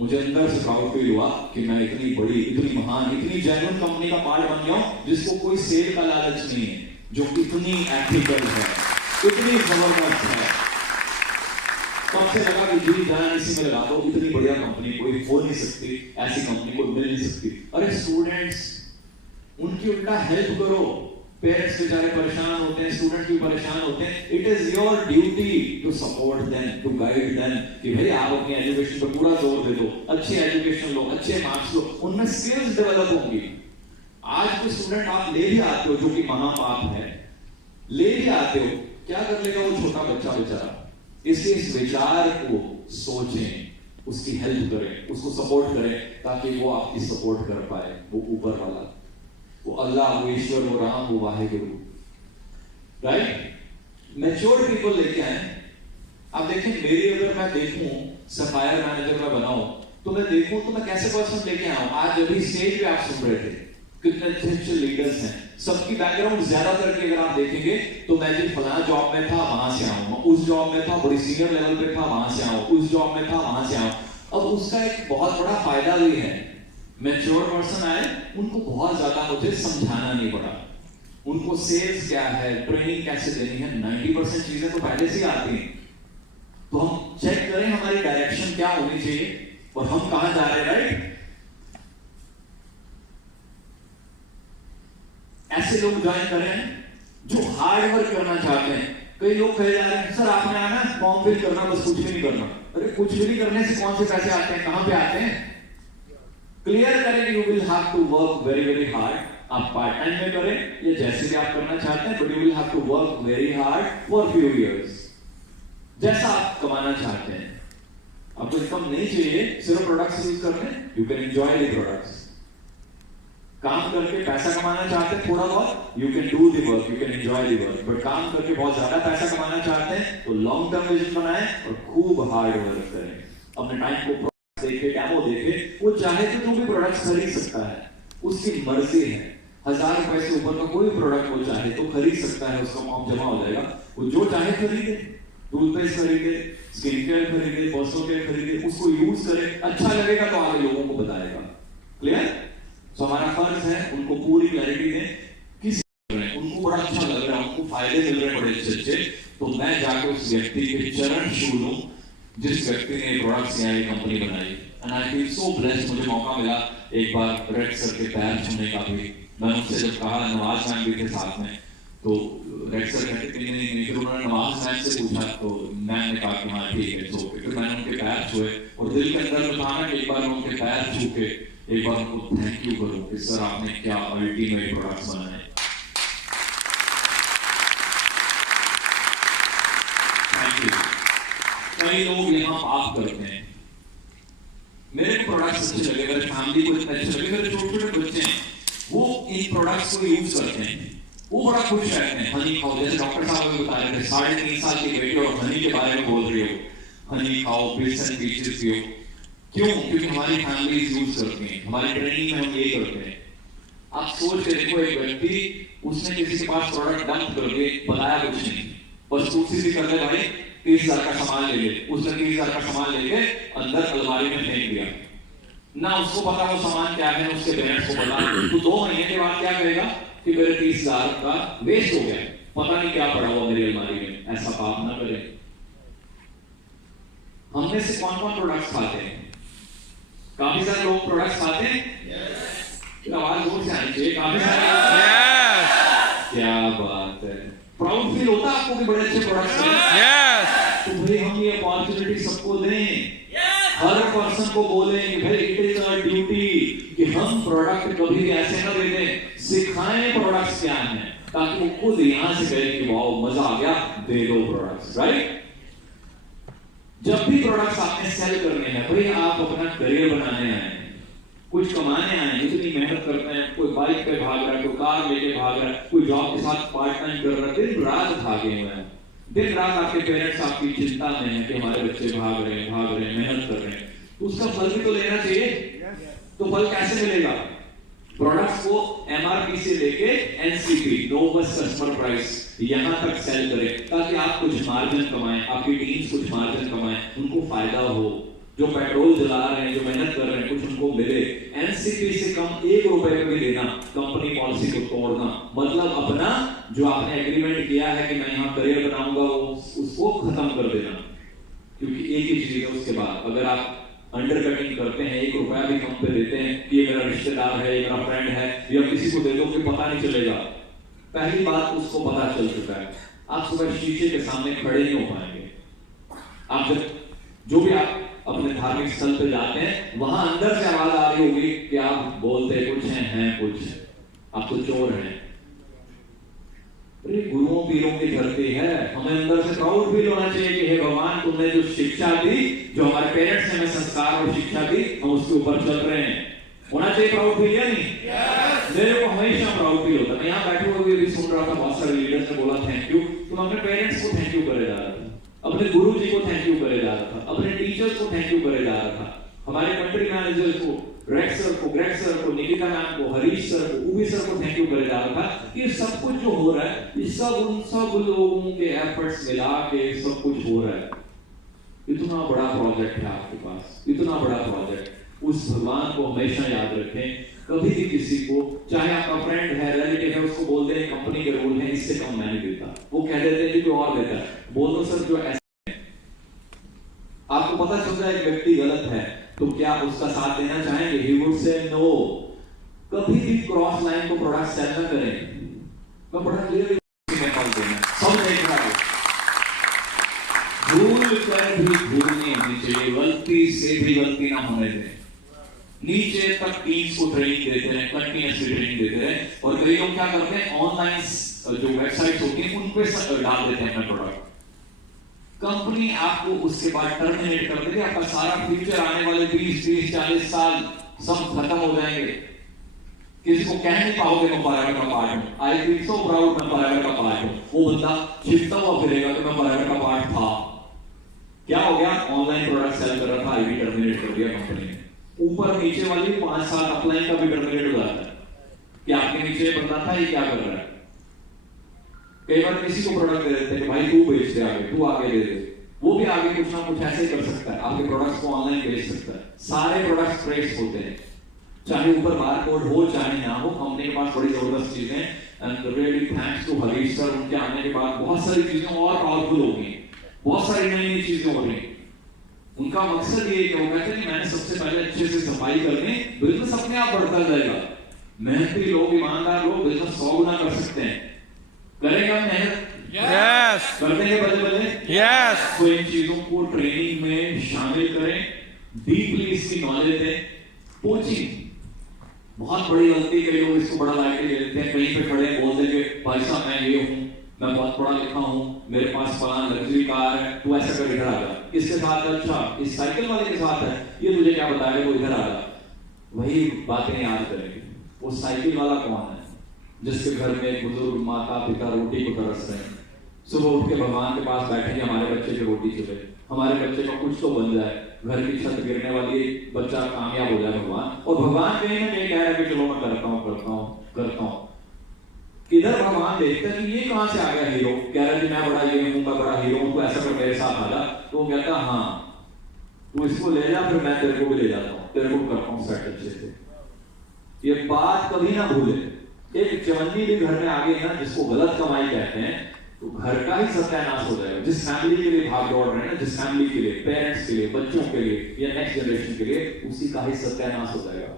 मुझे अंदर से प्राउड फील हुआ कि मैं इतनी बड़ी, इतनी महान, इतनी जेन्युइन कंपनी का पार्ट बन गया हूं जिसको कोई सेल का लालच नहीं है, जो इतनी एथिकल है, इतनी जबरदस्त है। तब से लगा कि जी जान इसी में लगा दो, इतनी बढ़िया कंपनी कोई हो नहीं सकती, ऐसी कंपनी कोई मिल नहीं सकती। अरे स्टूडेंट्स, उनकी उल्टा हेल्प करो, पेरेंट्स बेचारे परेशान होते हैं, स्टूडेंट भी परेशान होते हैं, it is your duty to support them, to guide them, कि भाई आप अपनी एजुकेशन पर पूरा जोर दे दो, अच्छी एजुकेशन लो, अच्छे मार्क्स लो, उनमें स्किल्स डेवलप होंगी। आज कोई स्टूडेंट आप ले भी आते हो जो कि महापाप है, ले भी आते हो, क्या कर लेगा वो छोटा बच्चा बेचारा। इसलिए इस विचार को सोचें, उसकी हेल्प करें, उसको सपोर्ट करें, ताकि वो आपकी सपोर्ट कर पाए, वो ऊपर वाला, वो अल्लाह, वो ईश्वर, वो राम, वो वाहिगुरु, राइट? मैच्योर पीपल लेके आए। आप देखें, मेरी अगर मैं देखूं सफायर मैनेजर मैं बनाऊं, तो मैं देखूं तो मैं कैसे पर्सन लेके आऊं। आज अभी स्टेज पे आप सुन रहे थे कितने अच्छे लीडर्स हैं, सबकी बैकग्राउंड ज्यादातर की अगर आप देखेंगे तो मैं जी फलाना जॉब में था वहां से आऊं, उस जॉब में था बड़ी सीनियर लेवल पे था वहां से आऊं, उस जॉब में था वहां से आऊं। अब उसका एक बहुत बड़ा फायदा भी है, मैच्योर पर्सन आए, उनको बहुत ज्यादा मुझे समझाना नहीं पड़ा, उनको सेल्स क्या है, ट्रेनिंग कैसे देनी है, 90% चीजें तो पहले से आती हैं। तो हम चेक करें हमारी डायरेक्शन क्या होनी चाहिए और हम कहां जा रहे हैं, राइट? ऐसे लोग ज्वाइन करें जो हार्ड वर्क करना चाहते हैं। कई लोग कहे जा रहे हैं सर आपने आना फॉर्म फिल करना, बस कुछ भी नहीं करना। अरे कुछ भी नहीं करने से कौन से पैसे आते हैं, कहां पे आते हैं? क्लियर करें, you will have to work very very hard. आप पार्ट टाइम में करें या जैसे भी आप करना चाहते हैं, but you will have to work very hard for few years, जैसा आप कमाना चाहते हैं। आपको इनकम नहीं चाहिए सिर्फ प्रोडक्ट्स यूज करने, you can enjoy the products. काम करके पैसा कमाना चाहते हैं थोड़ा बहुत, you can do the work, you can enjoy the work. But काम करके बहुत ज्यादा पैसा कमाना चाहते हैं तो लॉन्ग टर्म विजन बनाएं और खूब हार्ड वर्क करें। अपने टाइम को देखे, डेमो देखे, वो चाहे तो जो भी प्रोडक्ट खरीद सकता है, उसकी मर्जी है। 1000 रुपए से ऊपर का कोई प्रोडक्ट वो चाहे तो खरीद सकता है, उसका फॉर्म जमा हो जाएगा, वो जो चाहे खरीदे, टूथपेस्ट खरीदे, स्किन केयर खरीदे, पर्सनल केयर खरीदे, उसको यूज करे, अच्छा लगेगा तो आगे लोगों को बताएगा। क्लियर? तो हमारा फर्ज है उनको पूरी क्लैरिटी दें, किस उनको बड़ा अच्छा लग रहा है, उनको फायदे मिल रहे हैं बड़े अच्छे, तो मैं जाके उस व्यक्ति के चरण छू लूं जिस व्यक्ति ने प्रोडक्ट्स या कंपनी बनाई। And I feel so blessed, मुझे मौका मिला एक बार रेड सर के पैर छूने का भी। मैंने उनसे जब कहा, नवाज मैम भी थे साथ में, तो रेड सर कहते नहीं, फिर उन्होंने नवाज मैम से पूछा तो मैम ने कहा कि हाँ ठीक है। तो फिर मैंने उनके पैर छुए और दिल के अंदर में था ना कि एक बार मैं उनके पैर छू के एक बार उनको थैंक यू करूं कि सर आपने क्या अल्टीमेट प्रोडक्ट्स बनाए। Thank you. कई लोग यहाँ पाप करते हैं, मेरे प्रोडक्ट्स अच्छे लगे, मेरे फैमिली को इतने अच्छे लगे, मेरे छोटे छोटे बच्चे हैं वो इन प्रोडक्ट्स को यूज करते हैं, वो बड़ा खुश रहते हैं। हनी खाओ, जैसे डॉक्टर साहब ने बताया थे, 3.5 साल की बेटी और हनी के बारे में बोल रही हो, हनी खाओ, बिल्स एंड पीचेस पियो। क्यों? क्योंकि हमारी फैमिलीज यूज करती हैं, हमारी ट्रेनिंग में हम ये करते हैं। आप सोच के देखो, एक व्यक्ति उसने किसी के पास प्रोडक्ट डंप कर दिए, बताया कुछ नहीं, बस कुछ भी कर ले भाई 30,000 का सामान ले ले, उसने 30,000 का सामान लेके अंदर अलमारी में फेंक दिया, ना उसको पता वो सामान क्या है, उसके पेरेंट्स को पता। तो 2 महीने के बाद क्या कहेगा कि मेरे 30,000 का वेस्ट हो गया, पता नहीं क्या पड़ा हुआ मेरी अलमारी में। ऐसा पाप ना करें। हमने से कौन कौन प्रोडक्ट्स खाते हैं? काफी सारे लोग प्रोडक्ट्स खाते हैं, आवाज जोर से आनी चाहिए, काफी सारे। क्या बात है, प्राउड फील होता है आपको कि बड़े अच्छे प्रोडक्ट्स हैं। तो भाई हम ये अपॉर्चुनिटी सबको दें, हर पर्सन को बोलें कि भाई इट इज आवर ड्यूटी कि हम प्रोडक्ट कभी भी ऐसे ना दे दें, सिखाएं प्रोडक्ट्स क्या हैं, ताकि वो खुद यहां से कहे कि वाओ मजा आ गया, दे दो प्रोडक्ट्स, राइट? जब भी प्रोडक्ट्स आपने सेल करने हैं, भाई आप अपना करियर बनाने आए हैं, कुछ कमाने आए हैं, इतनी मेहनत करते हैं, कोई बाइक पे भाग रहा है, कोई कार लेके भाग रहा है, कोई जॉब के साथ पार्ट टाइम कर रहा है, दिन रात भागे हुए हैं। दिन रात आपके पेरेंट्स आपकी चिंता में है कि हमारे बच्चे भाग रहे हैं, मेहनत कर रहे हैं, तो उसका फल भी तो लेना चाहिए। तो फल कैसे मिलेगा? प्रोडक्ट्स को एमआरपी से लेके एनसीपी, नोवेस्ट कस्टमर प्राइस, यहां तक सेल करें ताकि आप कुछ मार्जिन कमाएं, आपकी टीम्स कुछ मार्जिन कमाएं, उनको फायदा हो। जो पेट्रोल जला रहे हैं, जो मेहनत कर रहे हैं, कुछ उनको मिले। एनसीपी से कम 1 रुपए का भी लेना, कंपनी पॉलिसी को तोड़ना, मतलब अपना जो आपने एग्रीमेंट किया है कि मैं यहाँ करियर बनाऊंगा, उसको खत्म कर देना। क्योंकि एक ही चीज है उसके बाद, अगर आप अंडर कटिंग करते हैं, 1 रुपया भी कम पे देते हैं कि ये मेरा रिश्तेदार है, ये मेरा फ्रेंड है, या किसी को दे दो कि पता नहीं चलेगा। पहली बात उसको पता चल चुका है, आप सुबह शीशे के सामने खड़े नहीं हो पाएंगे। आप जब जो भी आप अपने धार्मिक स्थल पे जाते हैं, वहां अंदर से आवाज आ रही होगी कि आप बोलते कुछ हैं कुछ, आप तो चोर हैं। अरे गुरुओं पीरों की धरती है, हमें अंदर से प्राउड फील होना चाहिए कि हे भगवान, तुमने जो शिक्षा दी, जो हमारे पेरेंट्स ने हमें संस्कार और शिक्षा दी, हम उसके ऊपर चल रहे हैं। होना चाहिए प्राउड फील या नहीं? मेरे को हमेशा प्राउड फील होता है। मैं यहाँ बैठे हुए भी सुन रहा था, बहुत सारे लीडर्स ने बोला थैंक यू, तो मैं अपने पेरेंट्स को थैंक यू करे जा रहा था, अपने गुरु जी को थैंक यू करे जा रहा था, अपने टीचर्स को थैंक यू करे जा रहा था, हमारे कंट्री मैनेजर को, रेक्स सर को, ग्रेग सर को, निकिता मैम को, हरीश सर को, उबी सर को थैंक यू करे जा रहा था। ये सब कुछ जो हो रहा है, ये सब उन सब लोगों के एफर्ट्स मिला के सब कुछ हो रहा है। इतना बड़ा प्रोजेक्ट है आपके पास, इतना बड़ा प्रोजेक्ट। उस भगवान को हमेशा याद रखें। कभी भी किसी को, चाहे आपका फ्रेंड है, रिलेटिव है, उसको बोल दें कंपनी के रूल है, इससे कम मैं नहीं देता। वो कह देते हैं कि कोई और देता है, बोल दो सर जो ऐसे है। आपको पता चल जाए कि व्यक्ति गलत है, तो क्या उसका साथ देना चाहेंगे? He would say no. कभी भी क्रॉस लाइन को प्रोडक्ट सेल न करें। मैं बड़ा क्लियर सब देख रहा है, भूल कर भी भूल नहीं होनी चाहिए, गलती से भी गलती ना होने दें। नीचे तक टीम्स को ट्रेनिंग देते रहे, कंटिन्यूअसली ट्रेनिंग देते रहे। और कई लोग क्या करते हैं, ऑनलाइन जो वेबसाइट होती है उन पे डाल देते हैं अपना प्रोडक्ट। कंपनी आपको उसके बाद टर्मिनेट कर देगी, आपका सारा फ्यूचर आने वाले 20-40 साल सब खत्म हो जाएंगे। किसी को कह नहीं पाओगे मैं फॉरएवर का पार्ट हूं। आई फील सो प्राउड मैं फॉरएवर का पार्ट हूं। वो बंदा चिपता हुआ फिरेगा कि मैं फॉरएवर का पार्ट था। क्या हो गया? ऑनलाइन प्रोडक्ट सेल कर रहा था, आईवी टर्मिनेट कर दिया कंपनी ने। ऊपर नीचे वाली 5 साल अपलाइन का भी टर्मिनेट हो जाता है कि आपके नीचे बंदा था, ये क्या कर रहा है। कई बार किसी को प्रोडक्ट दे देते हैं, भाई तू बेच दे, आगे तू आगे दे दे, वो भी आगे कुछ ना कुछ ऐसे कर सकता है, आपके प्रोडक्ट्स को ऑनलाइन बेच सकता है। सारे प्रोडक्ट्स ट्रेस होते हैं, चाहे ऊपर बारकोड हो चाहे ना हो। कंपनी के पास बड़ी जबरदस्त चीजें, and really thanks to Harish sir, उनके आने के बाद बहुत सारी चीजें और पावरफुल हो गई, बहुत सारी नई नई चीजें हो रही। उनका मकसद ये कि वो कहते हैं कि मैंने सबसे पहले अच्छे से सफाई करनी, बिजनेस अपने आप बढ़ता जाएगा। मेहनती लोग, ईमानदार लोग बिजनेस 100 गुना कर सकते हैं। करेंगे हम मेहनत? यस। कर देंगे बल्ले बल्ले? यस। तो इन चीजों को ट्रेनिंग में शामिल करें, डीपली इसकी नॉलेज दें। कोचिंग बहुत बड़ी गलती, कई लोग इसको बड़ा लाइटली ले लेते हैं। कहीं पे खड़े बोल देंगे भाई साहब मैं ये हूं, मैं बहुत पढ़ा लिखा हूं, मेरे पास फलाना लग्जरी कार है, तू ऐसा कर इधर आ जा। किसके साथ? अच्छा इस साइकिल वाले के साथ है, ये तुझे क्या बताएगा, वो इधर आ जा। वही बातें याद करेंगे। वो साइकिल वाला कौन है जिसके घर में बुजुर्ग माता पिता रोटी को तरस रहे हैं, सुबह उठ के भगवान के पास बैठेंगे हमारे बच्चे की रोटी चले, हमारे बच्चे का कुछ तो बन जाए, घर की छत गिरने वाली, बच्चा कामयाब हो जाए भगवान। और भगवान कहीं ना कहीं कह रहा है कि चलो मैं करता हूं। किधर भगवान देखते हैं कि ये कहां से आ गया हीरो, कह रहा है कि मैं बड़ा ये हूं, मैं बड़ा हीरो हूं, तो ऐसा कर मेरे साथ आ जा। तो वो कहता हाँ तू इसको ले जा, फिर मैं तेरे को भी ले जाता हूं, तेरे को करता हूं सेट अच्छे से। ये बात कभी ना भूले। एक चवन्नी भी घर में आ गई ना, जिसको गलत कमाई कहते हैं, तो घर का ही सत्यानाश हो जाएगा। जिस फैमिली के लिए भाग दौड़ रहे हैं ना, जिस फैमिली के लिए, पेरेंट्स के लिए, बच्चों के लिए या नेक्स्ट जनरेशन के लिए, उसी का ही सत्यानाश हो जाएगा।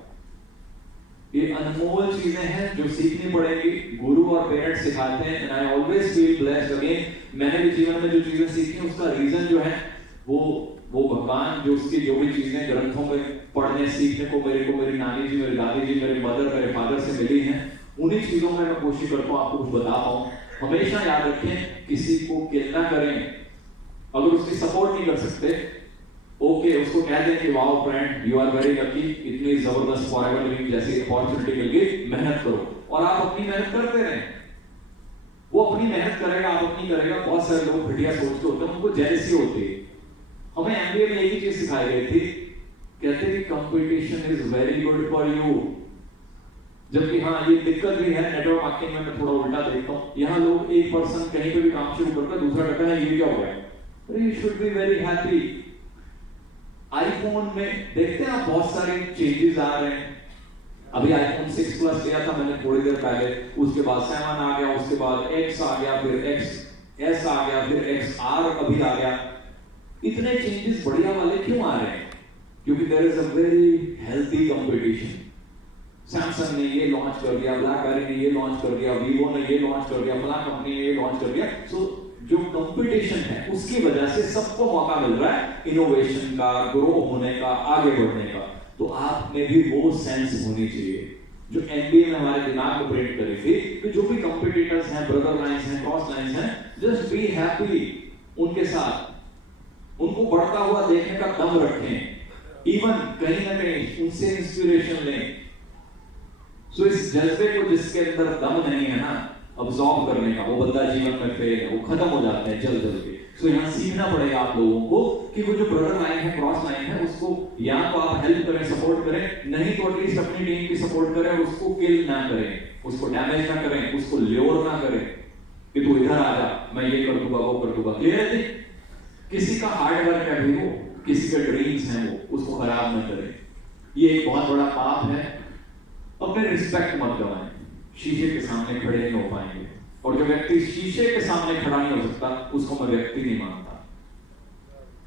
ये अनमोल चीजें हैं जो सीखनी पड़ेगी। गुरु और पेरेंट्स सिखाते हैं, and I always feel blessed. Again मैंने भी जीवन में जो चीजें सीखी उसका रीजन जो है वो भगवान, जो उसकी जो भी चीजें ग्रंथों में पढ़ने सीखने को मेरे को मेरी नानी जी, मेरी दादी जी, मेरे मदर, मेरे फादर से मिली हैं, उन्हीं चीजों में मैं कोशिश करता हूँ आपको कुछ बता पाऊं। हमेशा याद रखें, किसी को किल ना करें, अगर उसकी सपोर्ट नहीं कर सकते, ओके, उसको कह दें कि wow friend, you are very lucky, इतनी जबरदस्त फॉरएवर लिविंग जैसी अपॉर्चुनिटी मिल गई, मेहनत करो। और आप अपनी मेहनत करते रहें, वो अपनी मेहनत करेगा, आप अपनी करेगा। बहुत सारे लोग घटिया सोच के होते हैं, उनको जेलसी होती है। हमें एमबीए में एक ही चीज सिखाई गई थी, कहते हैं कि competition is very good for you. जबकि हाँ, ये दिक्कत भी है नेटवर्क मार्केटिंग में, मैं थोड़ा उल्टा देखता हूँ। यहाँ लोग एक पर्सन कहीं पे भी काम शुरू करता है, दूसरा कहता है ये क्या हो गया, अरे you should be very happy. IPhone में देखते हैं आप, बहुत सारे चेंजेस आ रहे हैं। अभी आईफोन 6 प्लस लिया था मैंने थोड़ी देर पहले, उसके बाद 7 आ गया, उसके बाद X आ गया, फिर XS आ गया, फिर XR अभी आ गया। इतने चेंजेस बढ़िया वाले क्यों आ रहे हैं? क्योंकि there is a very healthy competition. Samsung ने ये लॉन्च कर दिया, ब्लैकबेरी ने ये लॉन्च कर दिया, वीवो ने ये लॉन्च कर दिया, फला कंपनी ने ये लॉन्च कर दिया। सो जो कंपटीशन है उसकी वजह से सबको मौका मिल रहा है इनोवेशन का, ग्रो होने का, आगे बढ़ने का। तो आप में भी वो सेंस होनी चाहिए जो एमबीए में हमारे दिमाग को प्रिंट करी थी कि जो भी कंपटीटर्स हैं, ब्रदर लाइंस हैं, क्रॉस लाइंस हैं, जस्ट बी हैप्पी उनके साथ, उनको बढ़ता हुआ देखने का दम रखें, इवन कहीं ना कहीं उनसे इंस्पिरेशन लें। सो इस जज्बे को जिसके अंदर दम नहीं है ना अब्सॉर्ब करने का, वो बंदा जीवन में फेल है, वो खत्म हो जाते हैं जल्द जल्द के। सो यहाँ सीखना पड़ेगा आप लोगों को कि वो जो ब्रदर लाइन है, क्रॉस लाइन है, उसको या तो आप हेल्प करें, सपोर्ट करें, नहीं तो एटलीस्ट अपनी टीम की सपोर्ट करें, उसको किल ना करें, उसको डैमेज ना करें, उसको ल्योर ना करें कि तू इधर आ जा, मैं ये कर दूंगा, वो कर दूंगा। क्लियर है जी? किसी का हार्ड वर्क है भी वो, किसी के ड्रीम्स हैं वो, उसको खराब ना करें। ये एक बहुत बड़ा पाप है। अपने रिस्पेक्ट मत गवाएं, शीशे के सामने खड़े नहीं हो पाएंगे, और जो व्यक्ति शीशे के सामने खड़ा नहीं हो सकता उसको मैं व्यक्ति नहीं मानता।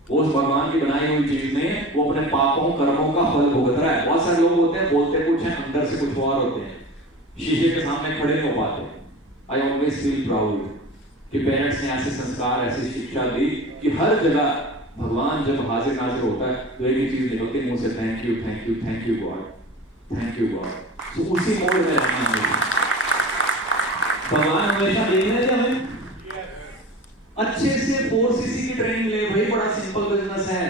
वो उस भगवान की बनाई हुई चीज में वो अपने पापों कर्मों का फल भुगत रहा है। बहुत सारे लोग होते हैं, बोलते कुछ हैं, अंदर से कुछ और होते हैं, शीशे के सामने खड़े नहीं हो पाते। आई ऑलवेज फील प्राउड कि पेरेंट्स ने ऐसे संस्कार, ऐसी शिक्षा दी कि हर जगह भगवान जब हाजिर नाजिर होता है तो एक ही चीज निकलती है मुंह से, thank you, thank you, thank you God, thank you God. तो उसी मोड में रहना है। भगवान हमेशा देख रहे थे हमें। अच्छे से 4cc की ट्रेनिंग ले भाई, बड़ा सिंपल बिजनेस है,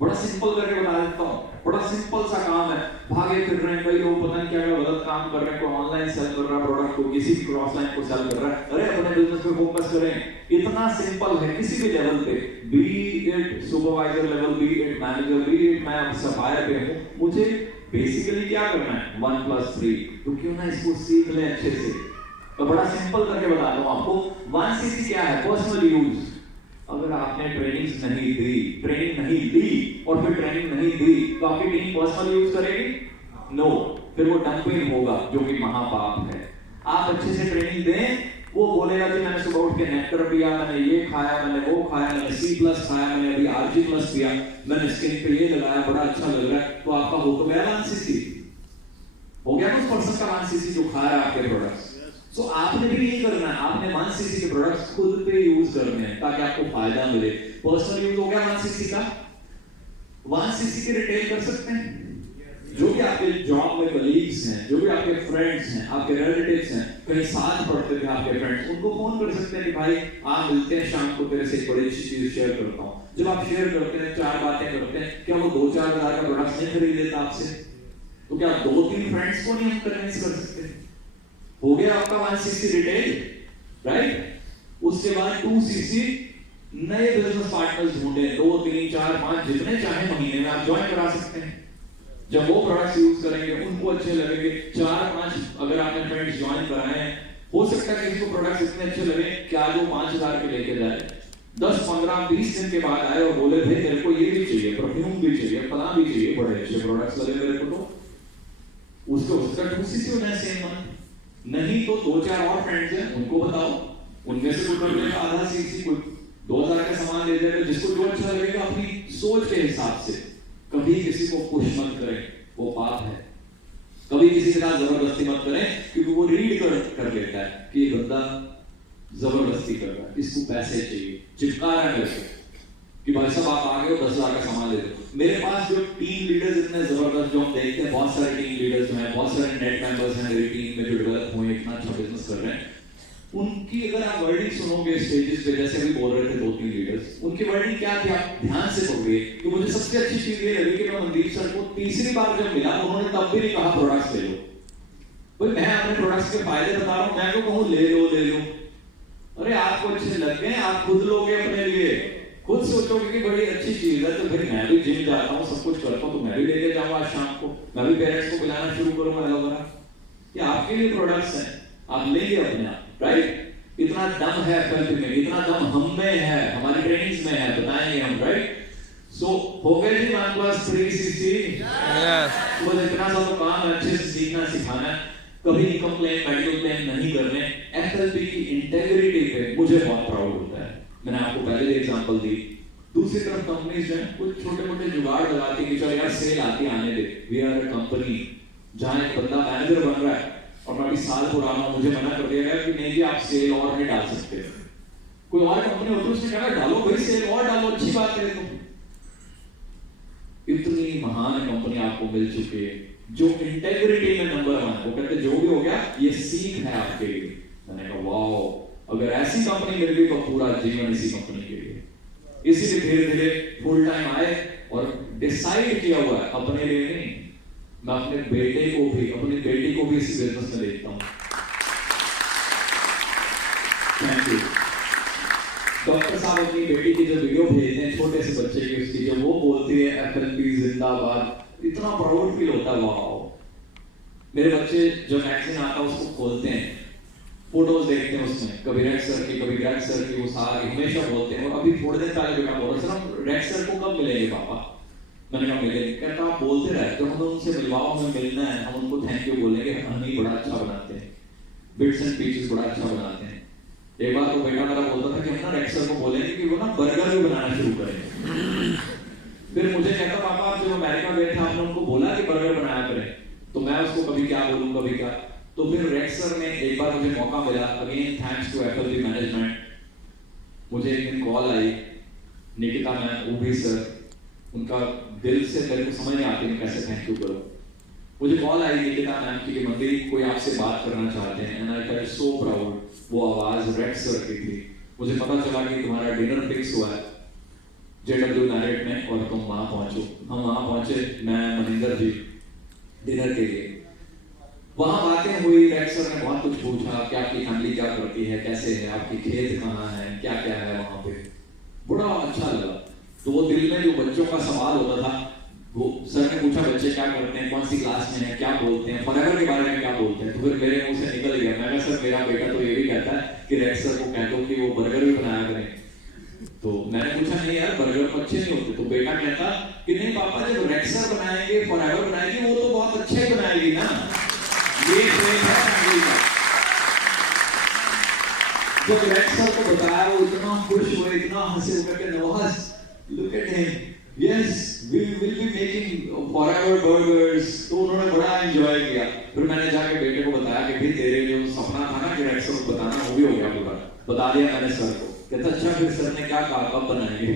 बड़ा सिंपल करके बता देता हूँ, बड़ा सिंपल सा काम है। भागे फिर रहे हैं कई लोग, पता नहीं क्या क्या गलत काम कर रहे हैं, कोई ऑनलाइन सेल कर रहा है प्रोडक्ट को, किसी क्रॉस लाइन को सेल कर रहा है। अरे अपने बिजनेस पे फोकस करें, इतना सिंपल है किसी भी लेवल पे, B it supervisor level, B it manager, B it मैं सप्लायर पे हूँ, मुझे बेसिकली क्या करना है 1+3, तो क्यों ना इसको सीख लें अच्छे से। तो बड़ा सिंपल करके बता रहा हूं आपको। 1cc क्या है? Personal use. अगर आपने ट्रेनिंग नहीं दी और फिर ट्रेनिंग नहीं दी तो आपकी टीम पर्सनल यूज करेगी? नो, फिर वो डंपिंग होगा जो कि महापाप है। आप अच्छे से ट्रेनिंग दें, वो बोलेगा कि मैंने सुबह उठ के नेक्टर पिया, मैंने ये खाया, मैंने वो खाया, मैंने C+ खाया, मैंने अभी RG+ पिया, मैंने स्किन पे ये लगाया, बड़ा अच्छा लग रहा है, तो आपका हो तो गया 1cc, हो गया ना उस पर्सन का 1cc जो खा रहा है आपके प्रोडक्ट्स। सो आपने भी यही करना है, आपने 1cc के प्रोडक्ट्स खुद पे यूज करने हैं ताकि आपको फायदा मिले। पर्सनल यूज हो गया 1cc का, 1cc के रिटेल कर सकते हैं। जो भी आपके जॉब में कलीग्स हैं, जो भी आपके फ्रेंड्स हैं, आपके रिलेटिव्स हैं, कहीं साथ पढ़ते थे आपके फ्रेंड्स, उनको फोन कर सकते हैं कि भाई आप मिलते हैं शाम को, तेरे से एक बड़ी अच्छी चीज शेयर करता हूँ। जब आप शेयर करते हैं, 4 बातें करते हैं, क्या वो 2-4 हजार का प्रोडक्ट नहीं खरीद लेता आपसे? तो क्या 2-3 फ्रेंड्स को नहीं हम कन्विंस कर सकते? हो गया आपका 1cc रिटेल, राइट? उसके बाद 2cc नए बिजनेस पार्टनर्स ढूंढे, 2, 3, 4, 5 जितने चाहे महीने में आप ज्वाइन करा सकते हैं। जब वो प्रोडक्ट्स यूज करेंगे, उनको अच्छे लगेंगे, 4-5 अगर आपने फ्रेंड्स ज्वाइन कराए हैं, हो सकता है कि इसको प्रोडक्ट्स इतने अच्छे लगे कि आज वो 5000 के लेके जाए, 10, 15, 20 दिन के बाद आए और बोले भाई मेरे को ये भी चाहिए, परफ्यूम भी चाहिए, फला भी चाहिए, बड़े अच्छे प्रोडक्ट्स लगे मेरे को, तो उसको उसका 2cc होना है सेम मंथ। नहीं तो 2-4 और फ्रेंड्स हैं, उनको बताओ, उनमें से कोई कर लेगा आधा cc, कोई 2000 का सामान ले जाएगा, जिसको जो अच्छा लगेगा अपनी सोच के हिसाब से। कभी किसी को पुश मत करें, वो पाप है। कभी किसी के साथ जबरदस्ती मत करें, क्योंकि वो रीड कर लेता है कि ये बंदा जबरदस्ती कर रहा है, इसको पैसे चाहिए, चिपका रहा है मेरे कि भाई साहब आप आ गए हो 10,000 का सामान ले दो। मेरे पास जो टीम लीडर्स इतने जबरदस्त जो हम देखते हैं, बहुत सारे टीम लीडर्स जो हैं, बहुत सारे नेट मेंबर्स हैं मेरी टीम में जो डेवलप हुए, इतना अच्छा बिजनेस कर रहे हैं, उनकी अगर आप वर्डिंग सुनोगे स्टेजेस पे, जैसे अभी बोल रहे थे 2-3 लीडर्स, उनकी वर्डिंग क्या थी आप ध्यान से पढ़ोगे। तो मुझे सबसे अच्छी चीज ये लगी कि मैं मनदीप सर को तीसरी बार जब मिला, उन्होंने तब भी नहीं कहा प्रोडक्ट्स ले लो। भाई मैं अपने प्रोडक्ट्स के फायदे बता रहा हूँ, मैं तो कहूँ ले लो। अरे आपको अच्छे लग गए, आप खुद लोगे अपने लिए, खुद सोचोगे कि बड़ी अच्छी चीज है, तो फिर मैं भी जिम जाता हूँ, सब कुछ करता हूँ, तो मैं भी लेके जाऊंगा आज शाम को, मैं भी पेरेंट्स को पिलाना शुरू करूंगा एलोवेरा। ये आपके लिए प्रोडक्ट्स हैं, आप लेंगे अपने आप, राइट? इतना दम है एफएलपी में, इतना दम हम में है, हमारी ट्रेनिंग्स में है, बताएंगे हम, राइट? सो हो गए जी OnePlus 360। बस इतना सा तो काम है, अच्छे से सीखना सिखाना है, कभी इनकम क्लेम मेडिकल क्लेम नहीं करने। एफएलपी की इंटेग्रिटी पे मुझे बहुत प्राउड होता है। मैंने आपको पहले भी एग्जांपल दी। दूसरी तरफ कंपनीज जो है कुछ छोटे मोटे जुगाड़ लगाती है कि चलो यार सेल आती आने दे। वी आर अ कंपनी जहां एक बंदा मैनेजर बन रहा है और मैं अभी साल पुराना हूं, मुझे मना कर दिया गया कि नहीं जी आप सेल और नहीं डाल सकते। कोई और कंपनी होती है उसने कहा डालो भाई सेल और डालो, अच्छी बात है। तो इतनी महान कंपनी आपको मिल चुकी है जो इंटेग्रिटी में नंबर 1 है। वो कहते जो भी हो गया ये सीख है आपके लिए। मैंने कहा वाओ, अगर ऐसी कंपनी मिल गई तो पूरा जीवन इसी कंपनी के लिए। इसीलिए धीरे धीरे फुल टाइम आए और डिसाइड किया हुआ है अपने लिए नहीं, मैं अपने बेटे को भी, अपनी बेटी को भी इसी बिजनेस में देखता हूं। Thank you. डॉक्टर साहब अपनी बेटी की जो वीडियो भेजते हैं छोटे से बच्चे की, उसकी जब वो बोलती है एफएलपी जिंदाबाद, इतना प्राउड फील होता है। वाओ, मेरे बच्चे जो मैगजीन आता है उसको खोलते हैं, फोटोज देखते हैं उसमें, कभी रेक्स सर की कभी ग्रेग सर की, वो सारे हमेशा बोलते हैं। और अभी थोड़े दिन पहले बेटा बोल रहा सर हम रेक्स सर को कब मिलेंगे पापा? मैंने कहा मिलेंगे। कहता आप बोलते रहते हो, हमें उनसे मिलवाओ, हमें मिलना है, हम उनको थैंक यू बोलेंगे, हनी बड़ा अच्छा बनाते हैं, बिट्स एंड पीसेस बड़ा अच्छा बनाते हैं। एक बार तो बेटा मेरा बोलता था कि हम ना रेक्स सर को बोलेंगे कि वो ना बर्गर भी बनाना शुरू करें। फिर मुझे कहता पापा आप जब अमेरिका गए थे आपने उनको बोला कि बर्गर बनाया करें, तो मैं उसको कभी क्या बोलूं कभी क्या। तो फिर रेक्स सर ने एक बार मुझे मौका मिला, again thanks to FLP management, मुझे एक दिन कॉल आई, निकिता मैम ओबी सर, उनका दिल से मेरे को समझ नहीं आती मैं कैसे थैंक यू करूं। मुझे कॉल आई निकिता मैम की कि मंदिर कोई आपसे बात करना चाहते हैं, and I felt so proud. वो आवाज रेक्स सर की थी। मुझे पता चला कि तुम्हारा डिनर फिक्स हुआ है JW मैरियट में और तुम वहां पहुंचो। हम वहां पहुंचे, मैं मनिंदर जी, डिनर के लिए। वहां बातें हुई, रेक्स सर ने बहुत कुछ पूछा कि आपकी फैमिली क्या करती है, कैसे है, आपकी खेत कहाँ है, क्या क्या है वहां पे। बड़ा अच्छा लगा। तो वो दिल में जो बच्चों का सवाल होता था, वो सर ने पूछा बच्चे क्या करते हैं, कौन सी क्लास में है, क्या बोलते हैं, फॉरएवर के बारे में क्या बोलते हैं। तो फिर मेरे मुंह से निकल गया, मैं कहा सर मेरा बेटा तो ये भी कहता है कि रेक्स सर को कह दो कि वो बर्गर भी बनाया करें। तो मैंने पूछा नहीं यार बर्गर तो अच्छे नहीं होते। तो बेटा कहता कि नहीं पापा जब रेक्स सर बनाएंगे, फॉरएवर बनाएंगे, वो तो बहुत अच्छे बनाएगी ना। ये प्रेम है फैमिली का। जब रेक्स सर को बताया वो इतना खुश हुए, इतना हंसे, वो कहते Nawaz look at him, yes we will be making forever burgers. तो उन्होंने बड़ा एंजॉय किया। फिर मैंने जाके बेटे को बताया कि भाई तेरे जो सपना था ना कि रेक्स सर को बताना, वो भी हो गया पूरा। बता दिया मैंने सर को। कहता अच्छा फिर सर ने क्या कहा कब बनाएंगे?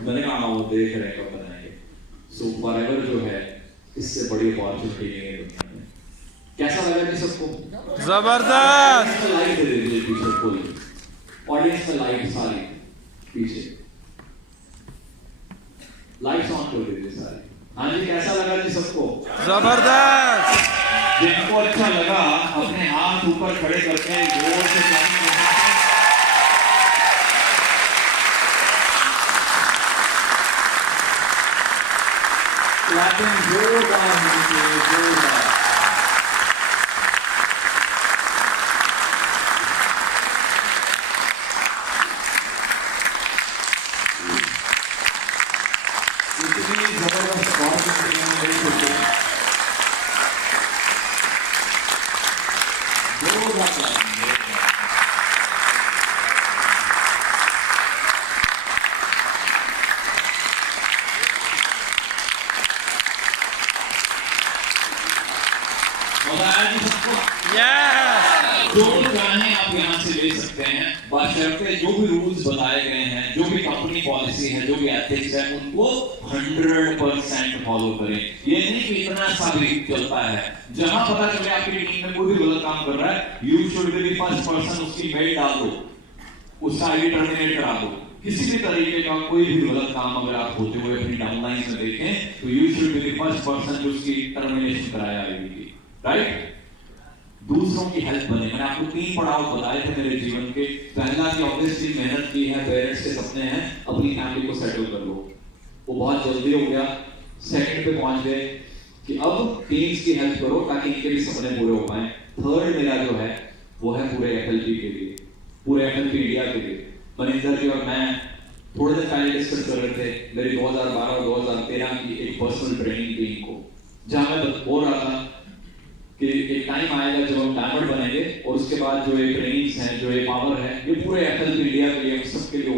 मैंने कहा वो देख रहे कब बनाएंगे। सो फॉरएवर जो है इससे बड़ी अपॉर्चुनिटी नहीं है दुनिया में। कैसा लगा जी सबको? जबरदस्त। लाइट दे दीजिए पीछे फुल ऑडियंस में, लाइट सारी पीछे लाइट्स ऑन कर दीजिए सारी। हाँ जी कैसा लगा जी सबको? जबरदस्त। जिनको अच्छा लगा अपने हाथ ऊपर खड़े करके जोर से जोरदार जोरदार। इतनी जबरदस्त Yes. जो चाहें आप यहाँ से ले सकते हैं, बशर्ते जो भी रूल्स बताए गए हैं, जो भी कंपनी पॉलिसी है, जो भी एथिक्स है, उनको 100% फॉलो करें। ये नहीं कि इतना सा भी चलता है, जहां पता चले आपकी टीम में कोई भी गलत काम कर रहा है, you should be the first person उसकी मेल डाल दो, उसका आईडी टर्मिनेट करा दो। किसी भी तरीके का कोई भी गलत काम अगर आप होते हुए अपनी डाउनलाइन में देखें, तो you should be the first person जो उसकी टर्मिनेशन कराया आईडी की, राइट। दूसरों की हेल्प बने। मैंने आपको 3 पड़ाव बताए थे मेरे जीवन के। पहला कि ऑब्वियसली मेहनत की है, पेरेंट्स के सपने हैं, अपनी फैमिली को सेटल कर लो, वो बहुत जल्दी हो गया। सेकंड पे पहुंच गए कि अब टीम्स की हेल्प करो ताकि इनके भी सपने पूरे हो पाए। थर्ड मेरा जो है वो है पूरे एफएलपी के लिए, पूरे एफएलपी इंडिया के लिए। मनिंदर जी और मैं थोड़े दिन पहले डिस्कस कर रहे थे मेरी 2012-2013 की एक पर्सनल ट्रेनिंग टीम को, जहां मैं बोल रहा था कि एक टाइम आएगा जब हम डायमंड बनेंगे और उसके बाद जो ये ट्रेनिंग्स हैं, जो ये पावर है, ये पूरे एफएलपी इंडिया के लिए, हम सबके लिए